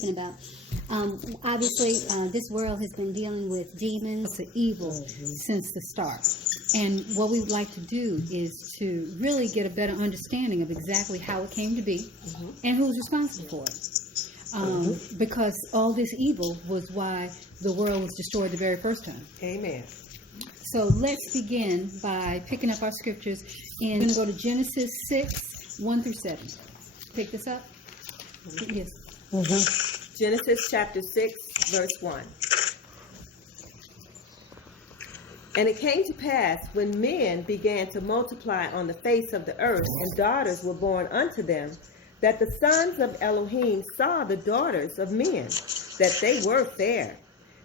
thinking about. Obviously, this world has been dealing with demons, evil, since the start. And what we would like to do is to really get a better understanding of exactly how it came to be and who's responsible for it. Because all this evil was why the world was destroyed the very first time. Amen. So let's begin by picking up our scriptures. And we're going to go to Genesis 6, 1 through 7. Pick this up. Yes. Genesis chapter 6, verse 1. And it came to pass, when men began to multiply on the face of the earth, and daughters were born unto them, that the sons of Elohim saw the daughters of men, that they were fair,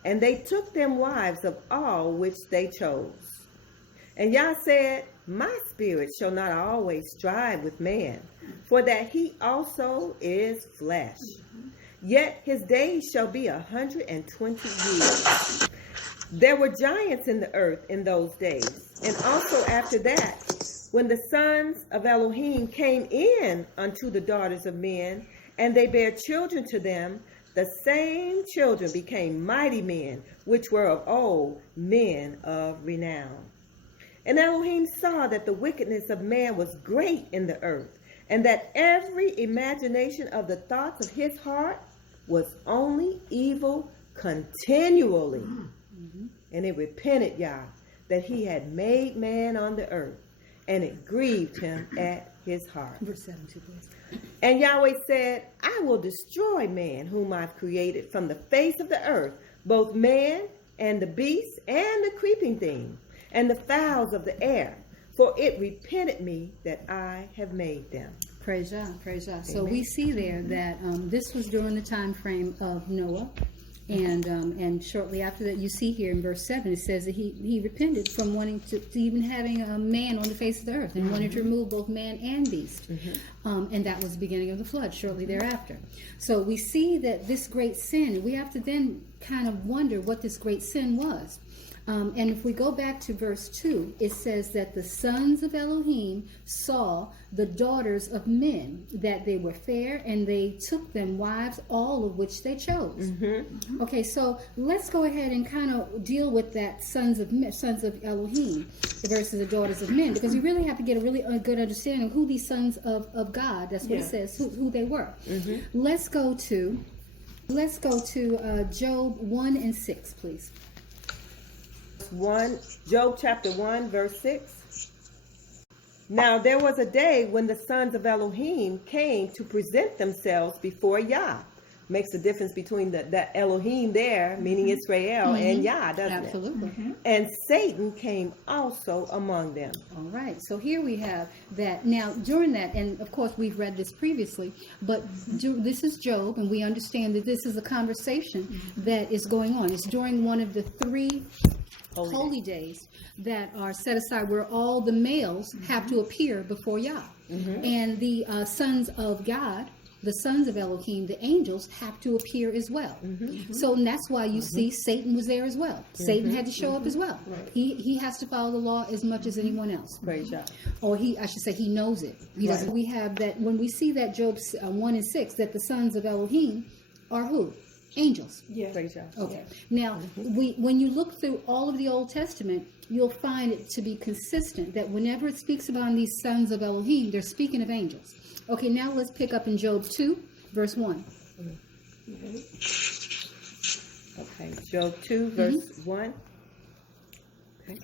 and they took them wives of all which they chose. And Yah said, My spirit shall not always strive with man, for that he also is flesh. Yet his days shall be 120 years. There were giants in the earth in those days, and also after that, when the sons of Elohim came in unto the daughters of men, and they bare children to them, the same children became mighty men, which were of old, men of renown. And Elohim saw that the wickedness of man was great in the earth, and that every imagination of the thoughts of his heart was only evil continually. And it repented Yah that he had made man on the earth, and it grieved him at his heart. Verse 7, please. And Yahweh said, I will destroy man whom I've created from the face of the earth, both man and the beast and the creeping thing, and the fowls of the air, for it repented me that I have made them. Praise Yah, praise Yah. So we see there that this was during the time frame of Noah. And shortly after that, you see here in verse 7, it says that he repented from wanting to even having a man on the face of the earth, and wanted to remove both man and beast. And that was the beginning of the flood shortly thereafter. So we see that this great sin, we have to then kind of wonder what this great sin was. And if we go back to verse 2, it says that the sons of Elohim saw the daughters of men, that they were fair, and they took them wives, all of which they chose. Okay, so let's go ahead and kind of deal with that sons of Elohim versus the daughters of men, because we really have to get a good understanding of who these sons of God, that's what it says, who they were. Let's go to Job 1 and 6, please. Job chapter 1, verse 6. Now there was a day when the sons of Elohim came to present themselves before Yah. Makes a difference between the Elohim there, meaning Israel, and Yah, doesn't it? And Satan came also among them. All right. So here we have that. Now, during that, and of course we've read this previously, but this is Job, and we understand that this is a conversation that is going on. It's during one of the three holy days that are set aside, where all the males have to appear before Yah. And the sons of God, the sons of Elohim, the angels, have to appear as well. So that's why you see Satan was there as well. Satan had to show up as well. He has to follow the law as much as anyone else. Praise Yah. Or I should say he knows it. He doesn't. We have that when we see that Job 1 and 6, that the sons of Elohim are who? Angels. Praise Yah. Okay. Now, when you look through all of the Old Testament, you'll find it to be consistent that whenever it speaks about these sons of Elohim, they're speaking of angels. Okay, now let's pick up in Job 2, verse 1. Okay, Job 2, verse 1. Okay.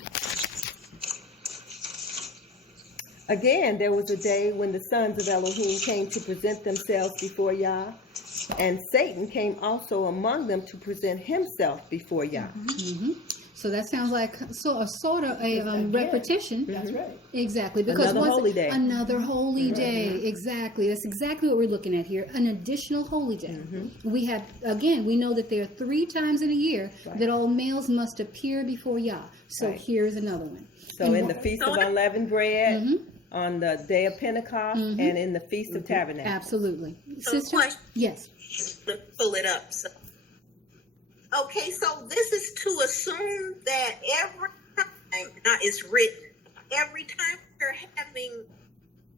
Again, there was a day when the sons of Elohim came to present themselves before Yah, and Satan came also among them to present himself before Yah. So that sounds like a sort of a repetition. That's right. Exactly. Because another holy day. Another holy day. Exactly. That's exactly what we're looking at here. An additional holy day. We have, again, we know that there are 3 times in a year that all males must appear before Yah. So here's another one. So in the Feast of Unleavened Bread, on the day of Pentecost, and in the Feast of Tabernacles. Absolutely. So Sister? Yes. Pull it up. So. Okay, so this is to assume that every time it's written, every time you're having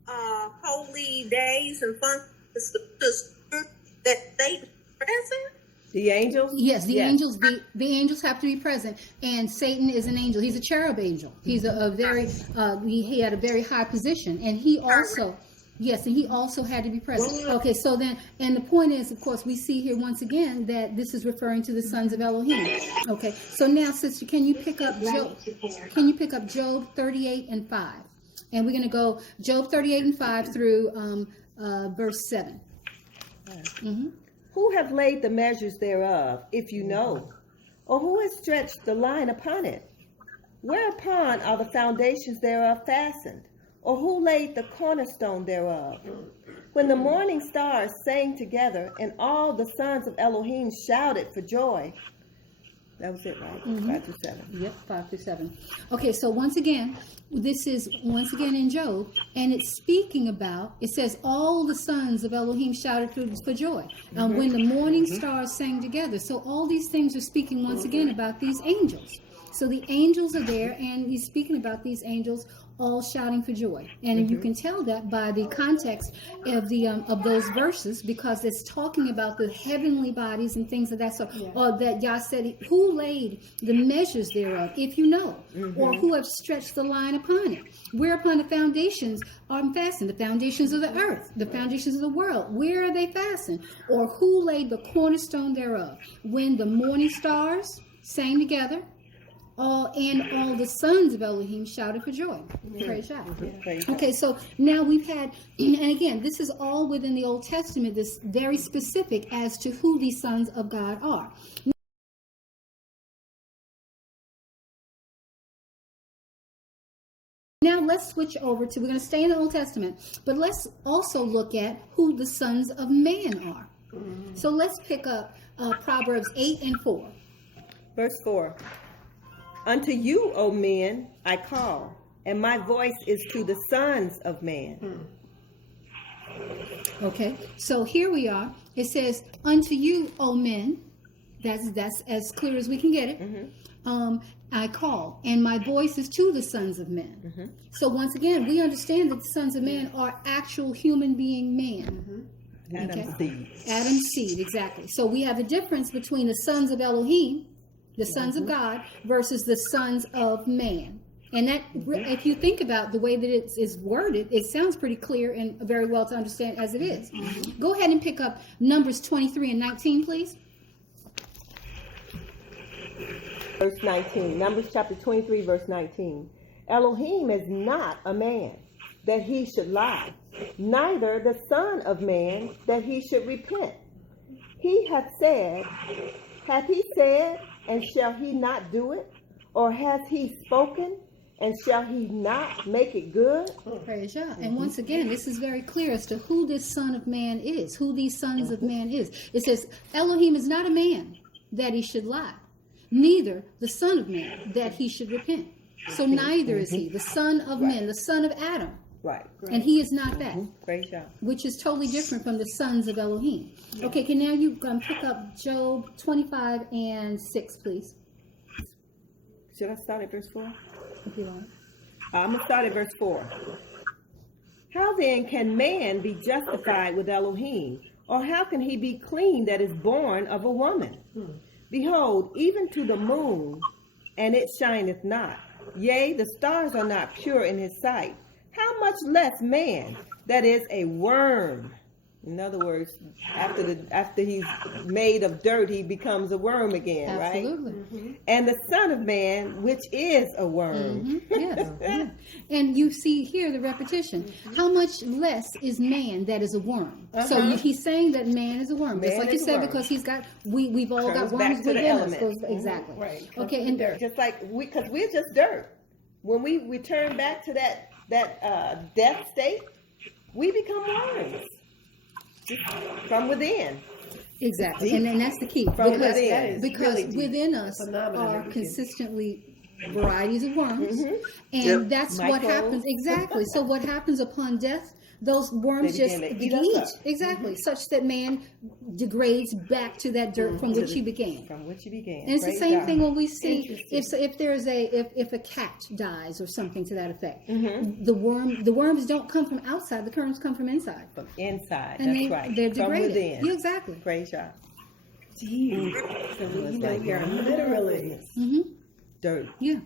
holy days and functions, that Satan present? The angels? Yes, the angels. The angels have to be present, and Satan is an angel. He's a cherub angel. He's a very he had a very high position, and he also. Yes, and he also had to be present. Okay, so then, and the point is, of course, we see here once again that this is referring to the sons of Elohim. Okay, so now, sister, can you pick up Job? Can you pick up Job 38 and 5? And we're going to go Job 38 and 5 through verse 7. Mm-hmm. Who have laid the measures thereof, if you know? Or who has stretched the line upon it? Whereupon are the foundations thereof fastened? Or who laid the cornerstone thereof? When the morning stars sang together, and all the sons of Elohim shouted for joy. That was it, right? Mm-hmm. 5 through 7. Yep, 5 through 7. Okay, so once again, this is once again in Job, and it's speaking about, it says, all the sons of Elohim shouted for joy. When the morning stars sang together. So all these things are speaking once again about these angels. So the angels are there, and he's speaking about these angels all shouting for joy. And you can tell that by the context of the of those verses, because it's talking about the heavenly bodies and things of that sort. Or that Yah said, who laid the measures thereof, if you know, or who have stretched the line upon it, whereupon the foundations are fastened, the foundations of the earth, the foundations of the world, where are they fastened? Or who laid the cornerstone thereof? When the morning stars sang together, all the sons of Elohim shouted for joy. Praise Yah. Okay, so now we've had, and again, this is all within the Old Testament, this very specific as to who these sons of God are. Now let's switch over to, we're going to stay in the Old Testament, but let's also look at who the sons of man are. So let's pick up Proverbs 8 and 4. Verse 4. Unto you, O men, I call, and my voice is to the sons of man. Okay, so here we are. It says, unto you, O men. That's as clear as we can get it. I call, and my voice is to the sons of men. So once again, we understand that the sons of man are actual human being man. Adam's seed. Adam's seed, exactly. So we have a difference between the sons of Elohim, the sons of God, versus the sons of man. And that, if you think about the way that it is worded, it sounds pretty clear and very well to understand as it is. Go ahead and pick up Numbers 23 and 19, please. Verse 19. Numbers chapter 23, verse 19. Elohim is not a man, that he should lie, neither the son of man, that he should repent. He hath he said, and shall he not do it? Or has he spoken, and shall he not make it good? Praise Yah. And once again, this is very clear as to who this son of man is, who these sons of man is. It says, Elohim is not a man that he should lie, neither the son of man that he should repent. So neither is he, the son of men, the son of Adam. Right. And he is not that. Praise Yah. Which is totally different from the sons of Elohim. Okay, can now you pick up Job 25 and 6, please. Should I start at verse 4? If you want. I'm going to start at verse 4. How then can man be justified with Elohim? Or how can he be clean that is born of a woman? Behold, even to the moon, and it shineth not. Yea, the stars are not pure in his sight. How much less man, that is a worm? In other words, after he's made of dirt, he becomes a worm again, right? Absolutely. And the son of man, which is a worm. Yes. And you see here the repetition. How much less is man that is a worm? So he's saying that man is a worm. Man just like you said, because he's got, we've all got worms within us. Exactly. Right. Okay. And dirt. Just like because we're just dirt. When we return back to that death state, we become worms from within. Exactly, and that's the key. From Because really within us are consistently varieties of worms, and that's what happens. Exactly. So what happens upon death? Those worms just eat. Exactly, such that man degrades back to that dirt from which he began. From which he began. And it's the same thing when we see if a cat dies or something to that effect. The worms don't come from outside. The worms come from inside. From inside. And that's right. They're from degraded. within. Yeah, exactly. Praise God. Deep. So we are literally Dirt. Yeah.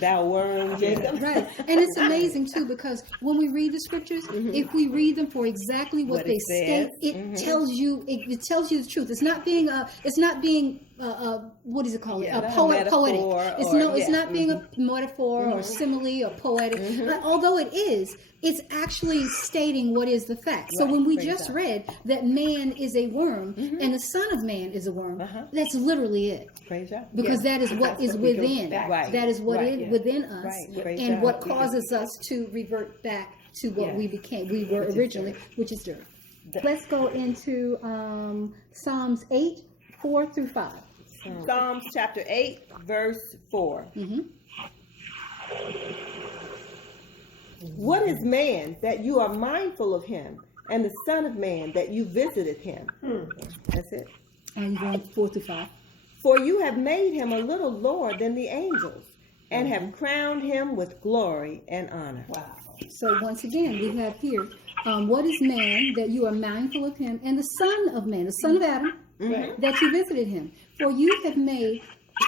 Thou worm, Jacob. Right. And it's amazing too, because when we read the scriptures, if we read them for exactly what they state, it tells you it tells you the truth. It's not being what is it called? Yeah, a poetic. It's not being a metaphor or simile or poetic. But although it is, it's actually stating what is the fact. So when we just read that man is a worm and the Son of Man is a worm, that's literally it. Praise God. Because that is what is within. Right. That is what is within us, Right. Praise and God. what causes us to revert back to what we were originally, which is dirt. Let's go into Psalms 8, 4 through 5. Psalms chapter 8, verse 4. What is man that you are mindful of him, and the Son of Man that you visited him? That's it. And you going 4 through 5. For you have made him a little lower than the angels, and have crowned him with glory and honor. wow. So once again, we have here, what is man that you are mindful of him, and the Son of Man, the son of Adam, that you visited him. For you have made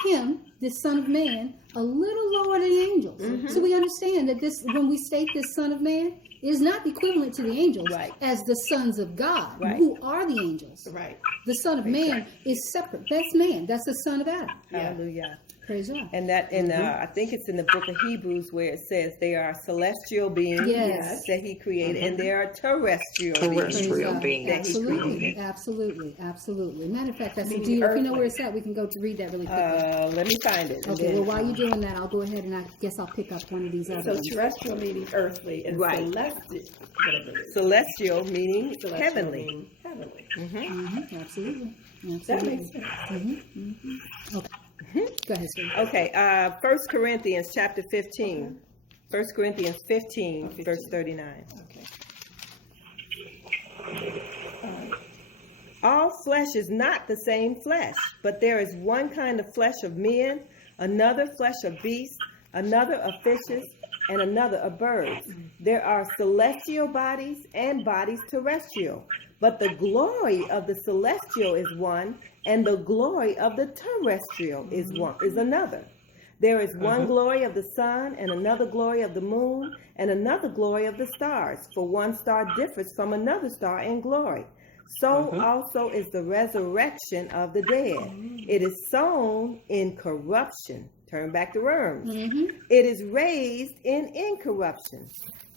him, the Son of Man, a little lower than the angels. So we understand that this, when we state this Son of Man, is not equivalent to the angels as the sons of God, who are the angels. Right. The Son of Man is separate. That's man. That's the son of Adam. Hallelujah. Praise God. And that, I think it's in the book of Hebrews where it says they are celestial beings that he created, and they are terrestrial beings that he created. Absolutely. Matter of fact, if you know where it's at, we can go to read that really quickly. Let me find it. Okay, well, while you're doing that, I'll go ahead and I guess I'll pick up one of these other So ones. terrestrial meaning earthly, and Celestial meaning heavenly. Meaning heavenly. Absolutely. That makes sense. Okay. Go ahead, sir. Okay, 1 Corinthians chapter 15. 1 Corinthians 15, verse 39. Okay. All flesh is not the same flesh, but there is one kind of flesh of men, another flesh of beasts, another of fishes, and another of birds. There are celestial bodies and bodies terrestrial, but the glory of the celestial is one, and the glory of the terrestrial is another. There is one glory of the sun, and another glory of the moon, and another glory of the stars. For one star differs from another star in glory. So also is the resurrection of the dead. It is sown in corruption. Turn back to worms. It is raised in incorruption.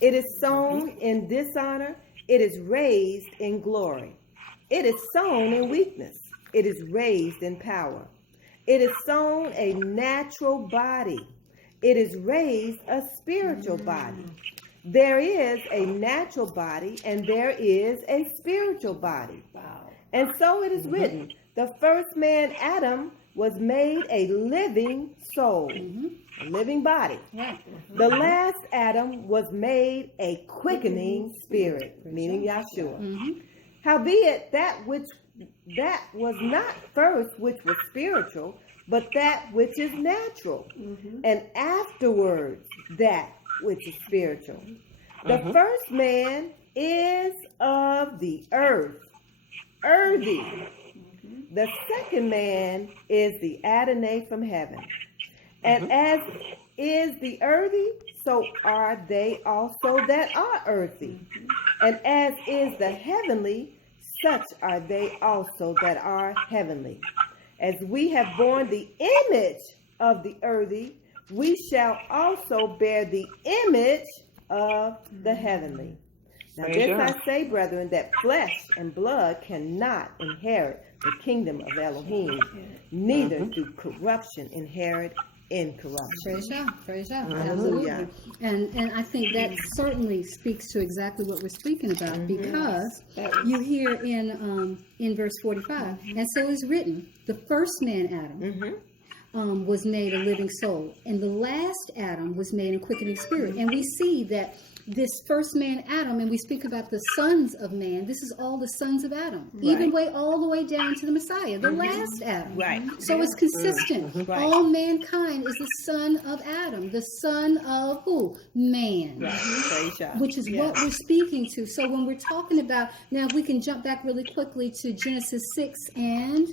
It is sown in dishonor. It is raised in glory. It is sown in weakness. It is raised in power. It is sown a natural body. It is raised a spiritual body. There is a natural body and there is a spiritual body. Wow. And so it is written, the first man, Adam, was made a living soul, a living body. The last Adam was made a quickening spirit, meaning Yahshua. Howbeit that was not first which was spiritual, but that which is natural, and afterwards that which is spiritual. The first man is of the earth, earthy. The second man is the Adonai from heaven. And as is the earthy, so are they also that are earthy. And as is the heavenly, such are they also that are heavenly. As we have borne the image of the earthy, we shall also bear the image of the heavenly. Now this I say, brethren, that flesh and blood cannot inherit the kingdom of Elohim, neither do corruption inherit incorruption. Praise God. Hallelujah. Absolutely. And I think that certainly speaks to exactly what we're speaking about, because you hear in verse 45, and so is written, the first man, Adam, was made a living soul, and the last Adam was made a quickening spirit. And we see that this first man, Adam, and we speak about the sons of man, this is all the sons of Adam, even all the way down to the Messiah, the last Adam. Right. So it's consistent. Right. All mankind is the son of Adam, the son of who? Man. Right. Praise God. Which is what we're speaking to. So when we're talking about, now if we can jump back really quickly to Genesis 6 and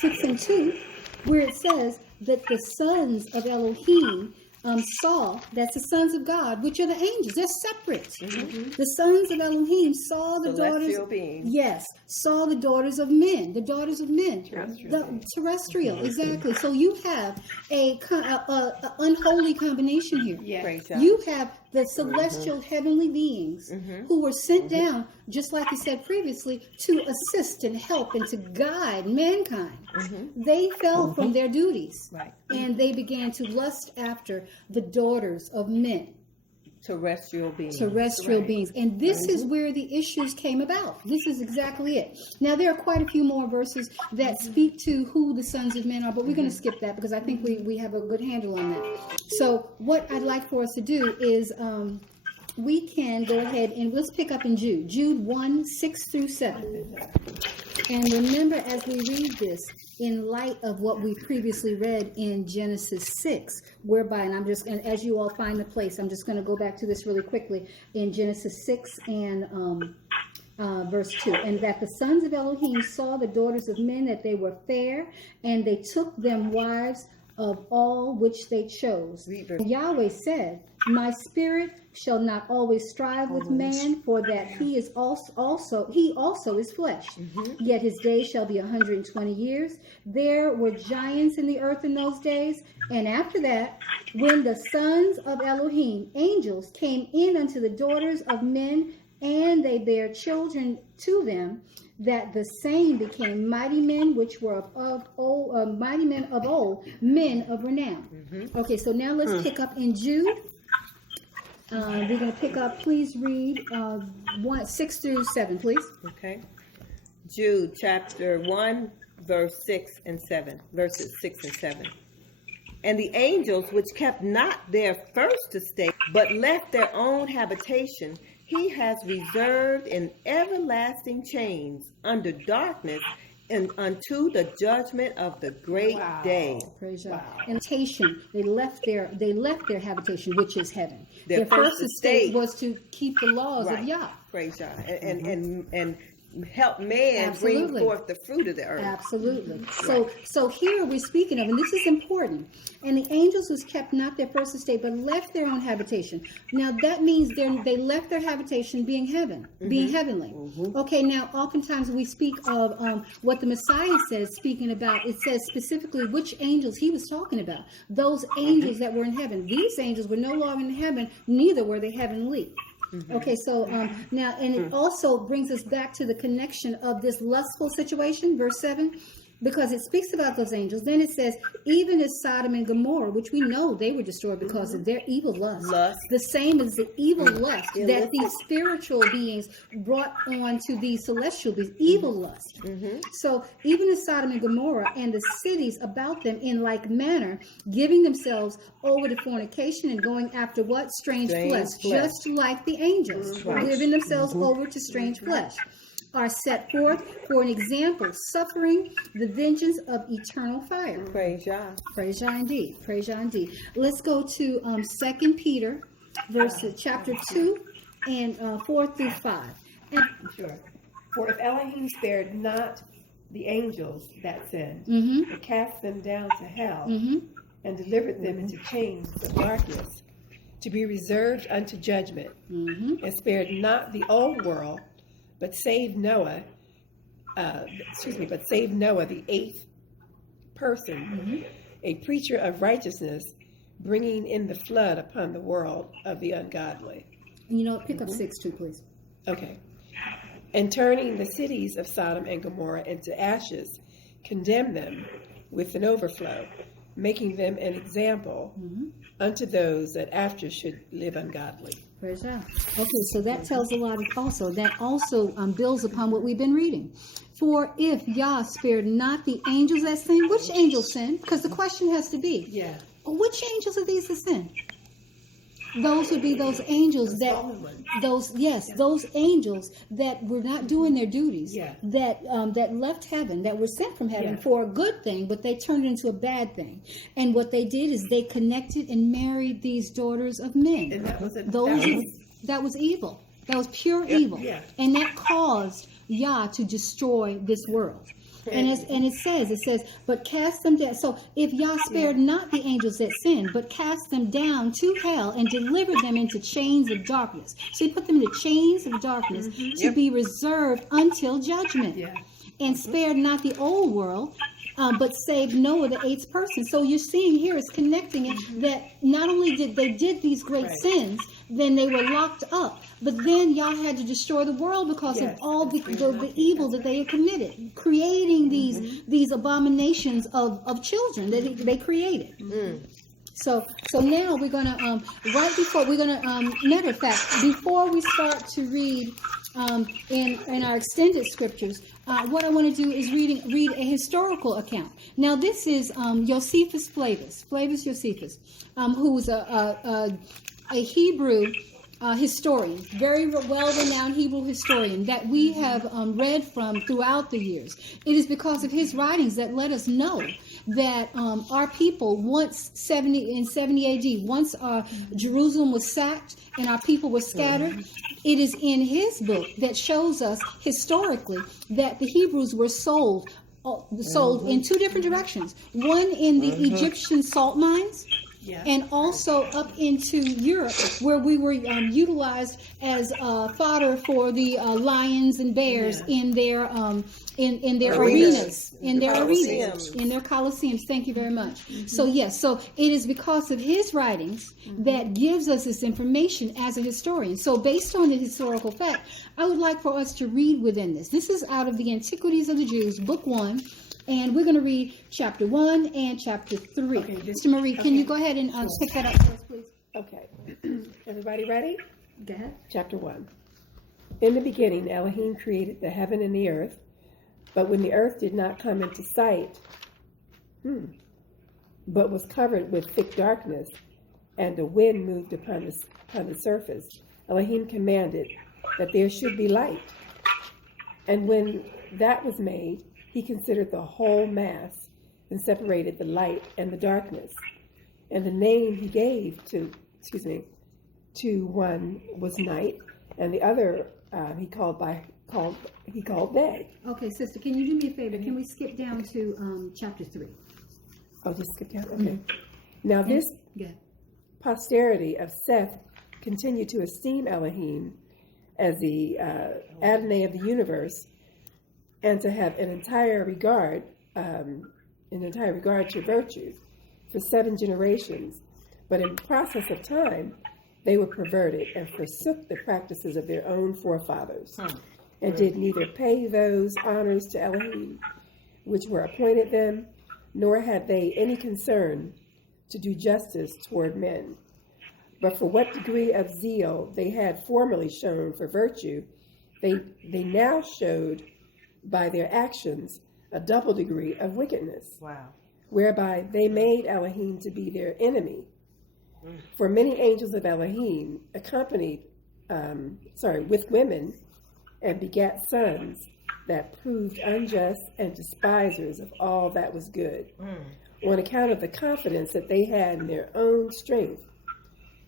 2, where it says that the sons of Elohim saw, that's the sons of God, which are the angels. They're separate. The sons of Elohim saw the daughters. Beings. Yes, saw the daughters of men. The daughters of men. Terrestrial, exactly. So you have a unholy combination here. Yeah. Praise God. You have the celestial heavenly beings who were sent down, just like you said previously, to assist and help and to guide mankind. They fell from their duties. Right. And they began to lust after the daughters of men. Terrestrial beings. Terrestrial beings. And this is where the issues came about. This is exactly it. Now, there are quite a few more verses that speak to who the sons of men are, but we're going to skip that because I think we have a good handle on that. So what I'd like for us to do is we can go ahead and let's pick up in Jude. Jude 1, 6 through 7. And remember, as we read this, in light of what we previously read in Genesis 6, whereby, and as you all find the place, I'm just going to go back to this really quickly, in Genesis 6 and verse 2, and that the sons of Elohim saw the daughters of men, that they were fair, and they took them wives of all which they chose. And Yahweh said, my spirit shall not always strive with man, for that he also is flesh. Yet his days shall be 120 years. There were giants in the earth in those days. And after that, when the sons of Elohim, angels, came in unto the daughters of men, and they bare children to them, that the same became mighty men, which were of old, mighty men of old, men of renown. Okay, so now let's pick up in Jude. We're going to pick up, please read 6 through 7, please. Okay. Jude chapter 1, verses 6 and 7. And the angels which kept not their first estate, but left their own habitation, he has reserved in everlasting chains under darkness and unto the judgment of the great day. Praise God. Habitation. They left their habitation, which is heaven. Their first estate was to keep the laws of Yah. Praise God. And help man bring forth the fruit of the earth. Absolutely. So here we're speaking of, and this is important, and the angels who kept not their first estate, but left their own habitation. Now that means they left their habitation being heaven, being heavenly. Okay, now oftentimes we speak of what the Messiah says, speaking about, it says specifically which angels he was talking about. Those angels that were in heaven. These angels were no longer in heaven, neither were they heavenly. Okay, so now, and it also brings us back to the connection of this lustful situation, verse 7, because it speaks about those angels. Then it says, even as Sodom and Gomorrah, which we know they were destroyed because of their evil lust. The same as the evil lust that these spiritual beings brought on to these celestial beings, evil lust. So even as Sodom and Gomorrah and the cities about them in like manner, giving themselves over to fornication and going after what? Strange flesh. Just like the angels, giving themselves over to strange flesh, are set forth for an example, suffering the vengeance of eternal fire. Praise Yah. Praise Yah indeed. Praise Yah indeed. Let's go to 2 Peter, chapter 2, and 4 through 5. And, Sure. For if Elohim spared not the angels that sinned, but cast them down to hell, and delivered them into chains of darkness, to be reserved unto judgment, and spared not the old world, but saved Noah, the eighth person, a preacher of righteousness, bringing in the flood upon the world of the ungodly. Pick up 6 too, please. Okay. And turning the cities of Sodom and Gomorrah into ashes, condemned them with an overflow, making them an example unto those that after should live ungodly. Praise God. Okay, so that tells a lot also. That also builds upon what we've been reading. For if Yah spared not the angels that sinned, which angels sinned? Because the question has to be, which angels are these that sinned? Those would be those angels those angels that were not doing their duties, that left heaven, that were sent from heaven for a good thing, but they turned it into a bad thing. And what they did is they connected and married these daughters of men. And that was that was evil. That was pure evil. Yeah. And that caused Yah to destroy this world. And it says, but cast them down. So if Yah spared not the angels that sinned, but cast them down to hell and delivered them into chains of darkness. So he put them into chains of darkness to be reserved until judgment. Yeah. And spared not the old world, but saved Noah, the eighth person. So you're seeing here is connecting it that not only did they did these great sins, then they were locked up. But then y'all had to destroy the world because of all the evil that they had committed, creating these abominations of children that they created. So now we're gonna matter of fact, before we start to read in our extended scriptures, what I want to do is read a historical account. Now this is Josephus Flavius Josephus, who was a Hebrew historian, very well-renowned Hebrew historian that we have read from throughout the years. It is because of his writings that let us know that our people, once 70 AD, once Jerusalem was sacked and our people were scattered, it is in his book that shows us historically that the Hebrews were sold in two different directions. One in the Egyptian salt mines, and also up into Europe, where we were utilized as fodder for the lions and bears in their arenas, in their coliseums. Thank you very much. So so it is because of his writings that gives us this information as a historian. So based on the historical fact, I would like for us to read within this. This is out of the Antiquities of the Jews, Book 1. And we're going to read chapter 1 and chapter 3. Okay, Mr. Marie, can you go ahead and pick that up for us, please? Okay. Everybody ready? Go ahead. Chapter 1. In the beginning, Elohim created the heaven and the earth. But when the earth did not come into sight, but was covered with thick darkness, and the wind moved upon the surface, Elohim commanded that there should be light. And when that was made, he considered the whole mass and separated the light and the darkness. And the name he gave to one was night, and the other he called day. Okay, sister, can you do me a favor? Can we skip down to chapter 3? Oh, just skip down? Okay. Now this posterity of Seth continued to esteem Elohim as the Adonai of the universe, and to have an entire regard to virtue for 7 generations. But in the process of time, they were perverted and forsook the practices of their own forefathers, and did neither pay those honors to Elohim which were appointed them, nor had they any concern to do justice toward men. But for what degree of zeal they had formerly shown for virtue, they now showed by their actions a double degree of wickedness. Wow. Whereby they made Elohim to be their enemy. For many angels of Elohim accompanied with women and begat sons that proved unjust and despisers of all that was good, on account of the confidence that they had in their own strength.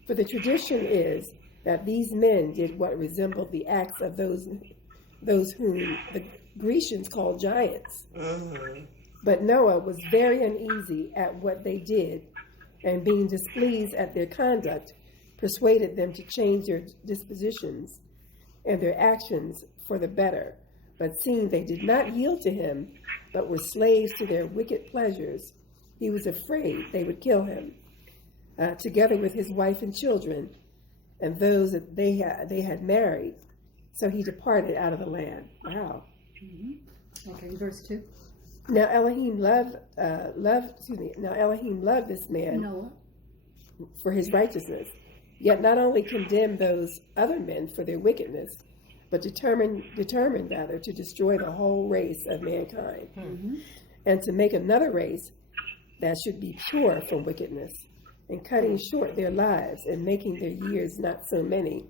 For the tradition is that these men did what resembled the acts of those whom the Grecians called giants. But Noah was very uneasy at what they did, and being displeased at their conduct, persuaded them to change their dispositions and their actions for the better. But seeing they did not yield to him, but were slaves to their wicked pleasures, he was afraid they would kill him, together with his wife and children, and those that they had married. So he departed out of the land. Wow. Okay, verse 2. Now Elohim loved this man Noah for his righteousness, yet not only condemned those other men for their wickedness, but determined rather to destroy the whole race of mankind, and to make another race that should be pure from wickedness and cutting short their lives, and making their years not so many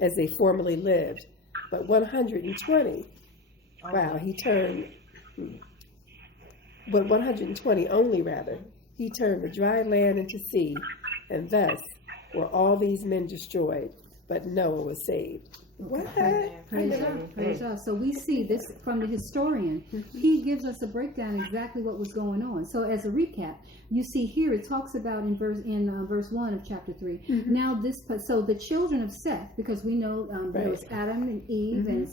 as they formerly lived, but 120. Wow, he turned, but 120 only, rather. He turned the dry land into sea, and thus were all these men destroyed, but Noah was saved. What? Praise God. Praise God. So we see this from the historian. He gives us a breakdown exactly what was going on. So as a recap, you see here it talks about in verse 1 of chapter 3. Now so the children of Seth, because we know there was Adam and Eve and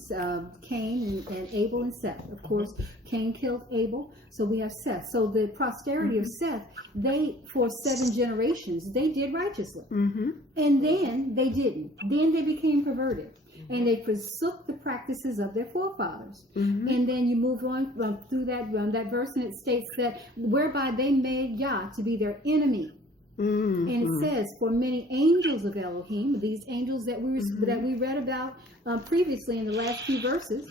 Cain and Abel and Seth. Of course, Cain killed Abel, so we have Seth. So the posterity of Seth, they for 7 generations they did righteously, and then they didn't. Then they became perverted. And they forsook the practices of their forefathers. And then you move on through that verse, and it states that whereby they made Yah to be their enemy. And it says, for many angels of Elohim, these angels that we read about previously in the last few verses,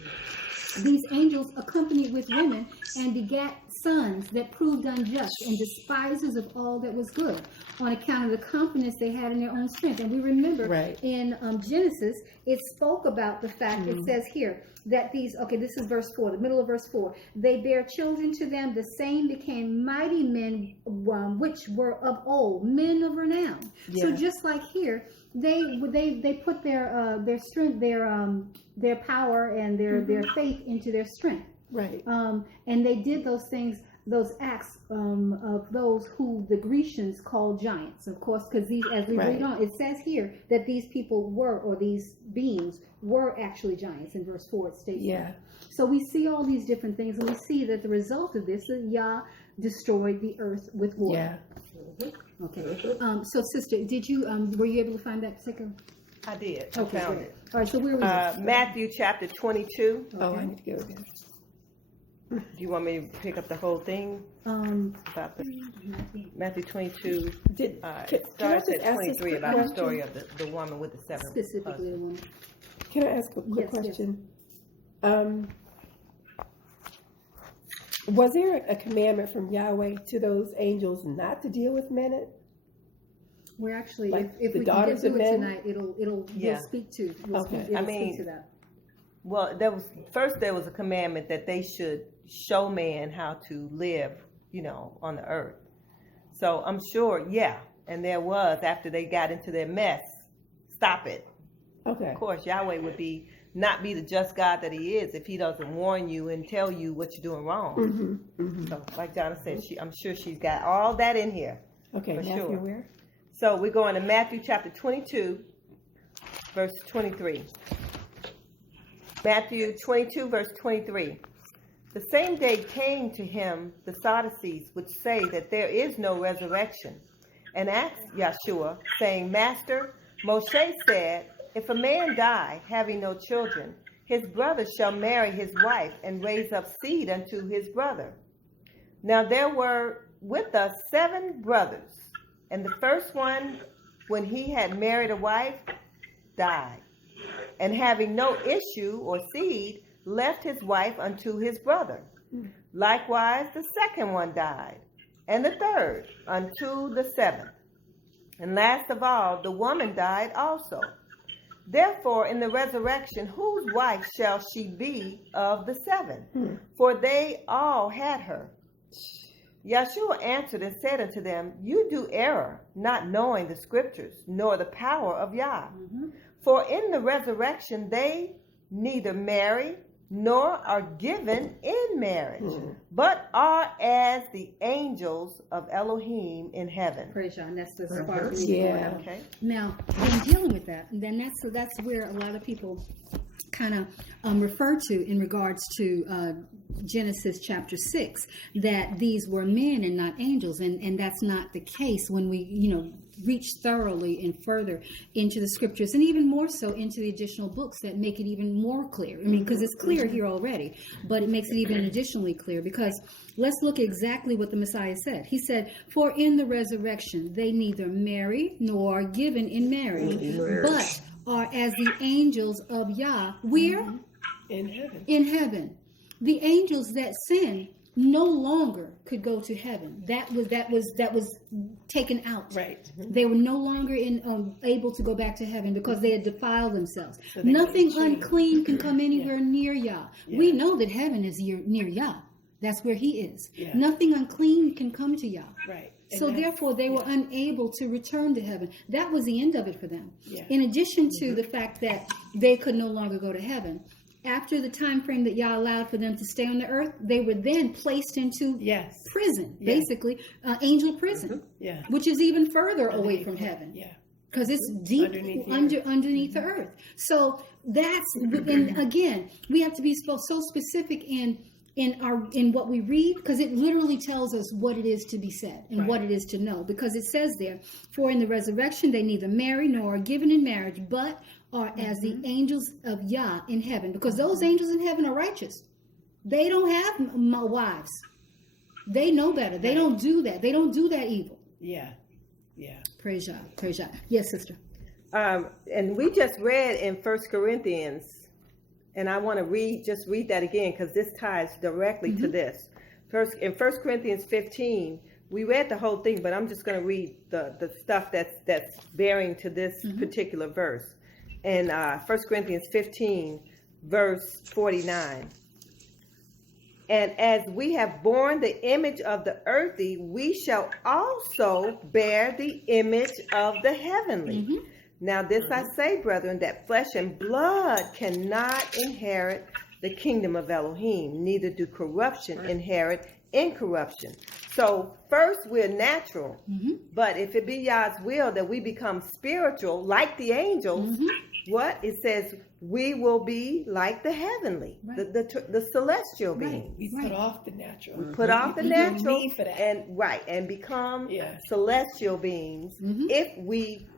these angels accompanied with women and begat sons that proved unjust and despisers of all that was good, on account of the confidence they had in their own strength. And we remember in Genesis, it spoke about the fact, it says here, that these, this is verse 4, the middle of verse 4, they bare children to them, the same became mighty men, which were of old, men of renown. So just like here, they put their strength, their power and their faith into their strength. Right. And they did those things, those acts of those who the Grecians called giants, of course, because these, as we read on, it says here that these people were, or these beings were actually giants. In verse 4 it states that. So we see all these different things, and we see that the result of this is Yah destroyed the earth with water. Okay. So sister, did you were you able to find that particular? I did. Okay, I found great. it. All right, so where was it? Matthew chapter 22. Oh, I need to go there. Do you want me to pick up the whole thing? About the Matthew 22. It starts at 23 about the story of the woman with the 7 Specifically the woman. Can I ask a quick question? Was there a commandment from Yahweh to those angels not to deal with men? We're actually, Like if the we can daughters get of through it men? tonight, we'll speak to. Okay. Speak to that. Well, there was a commandment that they should show man how to live, on the earth. So I'm sure, and there was, after they got into their mess, stop it. Okay. Of course, Yahweh would not be the just God that he is if he doesn't warn you and tell you what you're doing wrong. So like Donna said, I'm sure she's got all that in here. Okay, for Matthew sure. Where? So we're going to Matthew chapter 22, verse 23. Matthew 22, verse 23. The same day came to him the Sadducees, which say that there is no resurrection, and asked Yeshua, saying, Master, Moshe said, if a man die, having no children, his brother shall marry his wife and raise up seed unto his brother. Now there were with us 7 brothers, and the first one, when he had married a wife, died, and having no issue or seed, left his wife unto his brother. Likewise the second one died, and the third unto the 7th. And last of all, the woman died also. Therefore, in the resurrection, whose wife shall she be of the 7? For they all had her. Yeshua answered and said unto them, you do err, not knowing the scriptures, nor the power of Yah. For in the resurrection they neither marry, nor are given in marriage, but are as the angels of Elohim in heaven. Praise God. And that's the spark. Okay. Now, in dealing with that, then that's where a lot of people kind of refer to in regards to Genesis chapter 6, that these were men and not angels, and that's not the case when we reach thoroughly and further into the scriptures, and even more so into the additional books that make it even more clear. I mean, because it's clear here already, but it makes it even additionally clear, because let's look at exactly what the Messiah said. He said, for in the resurrection they neither marry nor are given in marriage, but are as the angels of Yah. Where? In heaven. In heaven. The angels that sin no longer could go to heaven. That was taken out. Right. They were no longer able to go back to heaven because they had defiled themselves. So they Nothing couldn't change. unclean can come anywhere near Yah. Yeah. We know that heaven is near Yah. That's where He is. Yeah. Nothing unclean can come to Yah. Right. And So that's- therefore, they were unable to return to heaven. That was the end of it for them. Yeah. In addition to the fact that they could no longer go to heaven, after the time frame that Yah allowed for them to stay on the earth, they were then placed into Yes. prison, Yeah. basically, angel prison, Yeah. which is even further away from heaven. Yeah. Because it's deep underneath the earth. So that's, and again, we have to be so specific in what we read, because it literally tells us what it is to be said and what it is to know. Because it says there, for in the resurrection they neither marry nor are given in marriage, but are as the angels of Yah in heaven. Because those angels in heaven are righteous. They don't have wives. They know better. They don't do that. They don't do that evil. Yeah. Yeah. Praise Yah. Praise Yah. Yes, sister. And we just read in 1 Corinthians, and I want to read that again because this ties directly to this. In 1 Corinthians 15, we read the whole thing, but I'm just going to read the stuff that's bearing to this particular verse. In 1 Corinthians 15, verse 49. And as we have borne the image of the earthly, we shall also bear the image of the heavenly. Now this I say, brethren, that flesh and blood cannot inherit the kingdom of Elohim, neither do corruption inherit incorruption. So first we're natural, but if it be Yah's will that we become spiritual like the angels, what? It says we will be like the heavenly, the celestial being. We put off the natural. Put off the We don't natural need for that. and become Yeah. celestial beings if we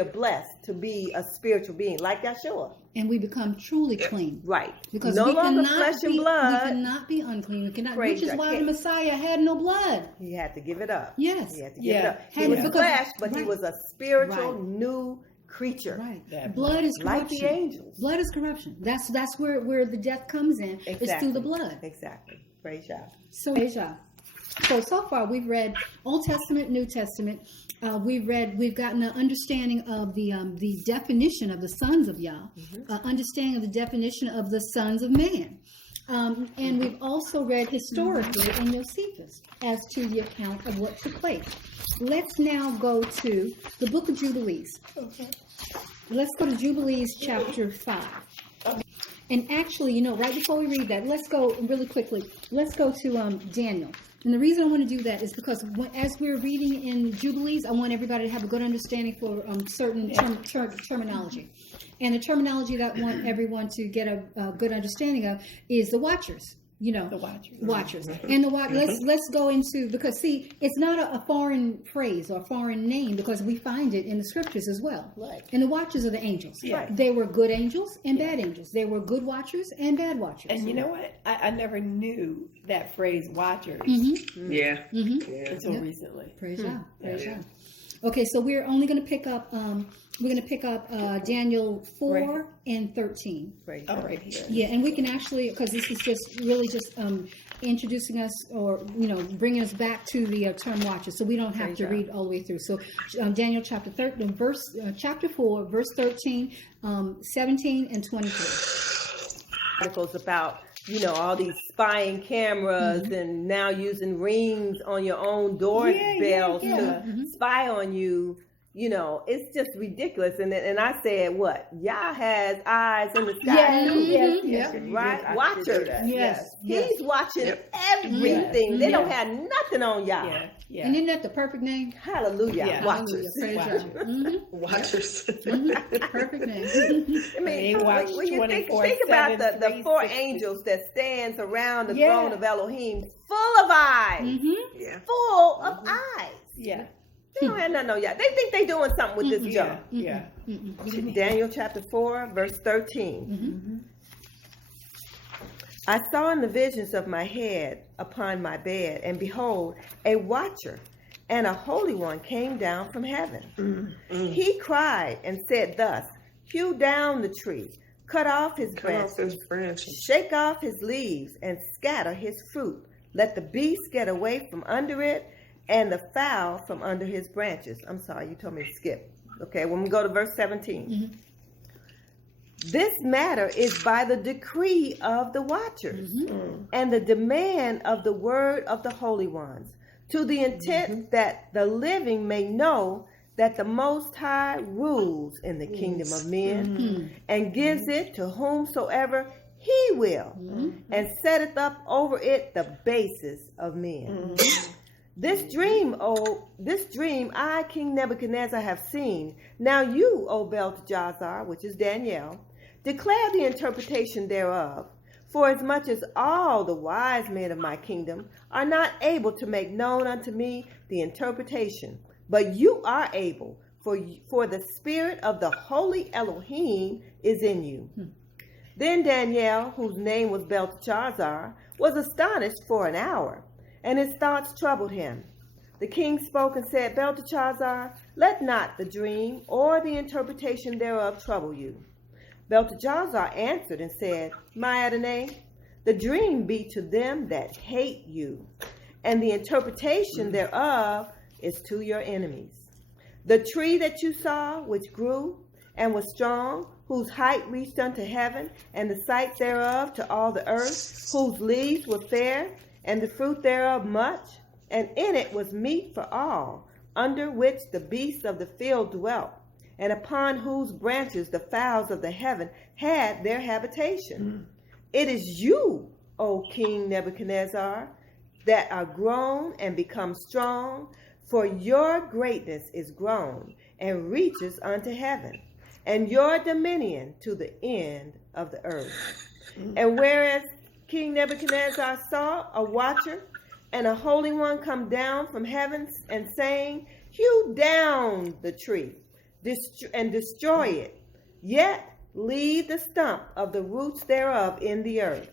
are blessed to be a spiritual being like Yahshua. And we become truly clean. Right. Because no we longer cannot flesh and be, blood. We cannot be unclean. We cannot, Praise which is God. why the Messiah had no blood. He had to give it up. Yes. He had to give it Yeah. up. He Had was to- flesh, but he right. was a spiritual Right. new creature. Right. That Blood is Like corruption. the angels. Blood is corruption. That's where the death comes in. It's through the blood. Exactly. Praise Yah. So so far we've read Old Testament, New Testament. We've gotten an understanding of the definition of the sons of Yah, understanding of the definition of the sons of man. And we've also read historically in Josephus as to the account of what took place. Let's now go to the book of Jubilees. Okay. Let's go to Jubilees chapter 5. And actually, right before we read that, let's go really quickly. Let's go to Daniel. And the reason I want to do that is because as we're reading in Jubilees, I want everybody to have a good understanding for certain terminology. And the terminology that I want everyone to get a good understanding of is the watchers. The watchers. And let's go into, because see, it's not a foreign phrase or foreign name, because we find it in the scriptures as well. Right. And the watchers are the angels. Yeah. They were good angels and bad angels. They were good watchers and bad watchers. And you know what? I never knew that phrase watchers Yeah. until recently. Praise Yah. Praise Yah. Okay, so we're only going to pick up. We're going to pick up Daniel 4 Right. and 13. Praise Oh, Yah. right here. Yeah, and we can actually, because this is just really just introducing us, or bringing us back to the term watchers, so we don't have Praise to Yah. read all the way through. So Daniel chapter 13, chapter 4, verse 13, 17, and 23. Articles about all these spying cameras and now using rings on your own doorbells to spy on you. It's just ridiculous. And I said, what? Yah has eyes in the sky. too. Yes. Right? Watchers. Yes. He's watching everything. They don't have nothing on Yah. Yeah. Yeah. And isn't that the perfect name? Hallelujah. Yeah. Watchers. Praise Yah. Watchers. Perfect name. I mean, They watch when you think 24/7, about the four 360. angels that stands around the Yeah. throne of Elohim, full of eyes, Yeah. full of eyes. Yeah. They don't have nothing on Yah. They think they doing something with this junk. Yeah. Daniel chapter 4, verse 13. I saw in the visions of my head upon my bed, and behold, a watcher and a holy one came down from heaven. He cried and said thus, hew down the tree, cut off his Cut off branches, his branches. shake off his leaves, and scatter his fruit, Let the beast get away from under it, and the fowl from under his branches. I'm sorry, you told me to skip. Okay, when we go to verse 17. Mm-hmm. This matter is by the decree of the watchers and the demand of the word of the holy ones, to the intent that the living may know that the Most High rules in the kingdom of men and gives it to whomsoever he will, and setteth up over it the basis of men. This dream I, King Nebuchadnezzar, have seen. Now you, O Belteshazzar, which is Daniel, declare the interpretation thereof. For as much as all the wise men of my kingdom are not able to make known unto me the interpretation, but you are able, for the spirit of the holy Elohim is in you. Then Daniel, whose name was Belteshazzar, was astonished for an hour, and his thoughts troubled him. The king spoke and said, Belteshazzar, let not the dream or the interpretation thereof trouble you. Belteshazzar answered and said, My Adonai, the dream be to them that hate you, and the interpretation thereof is to your enemies. The tree that you saw, which grew and was strong, whose height reached unto heaven, and the sight thereof to all the earth, whose leaves were fair, and the fruit thereof much, and in it was meat for all, under which the beasts of the field dwelt, and upon whose branches the fowls of the heaven had their habitation. It is you, O King Nebuchadnezzar, that are grown and become strong, for your greatness is grown and reaches unto heaven, and your dominion to the end of the earth. And whereas King Nebuchadnezzar saw a watcher and a holy one come down from heaven, and saying, Hew down the tree and destroy it, yet leave the stump of the roots thereof in the earth,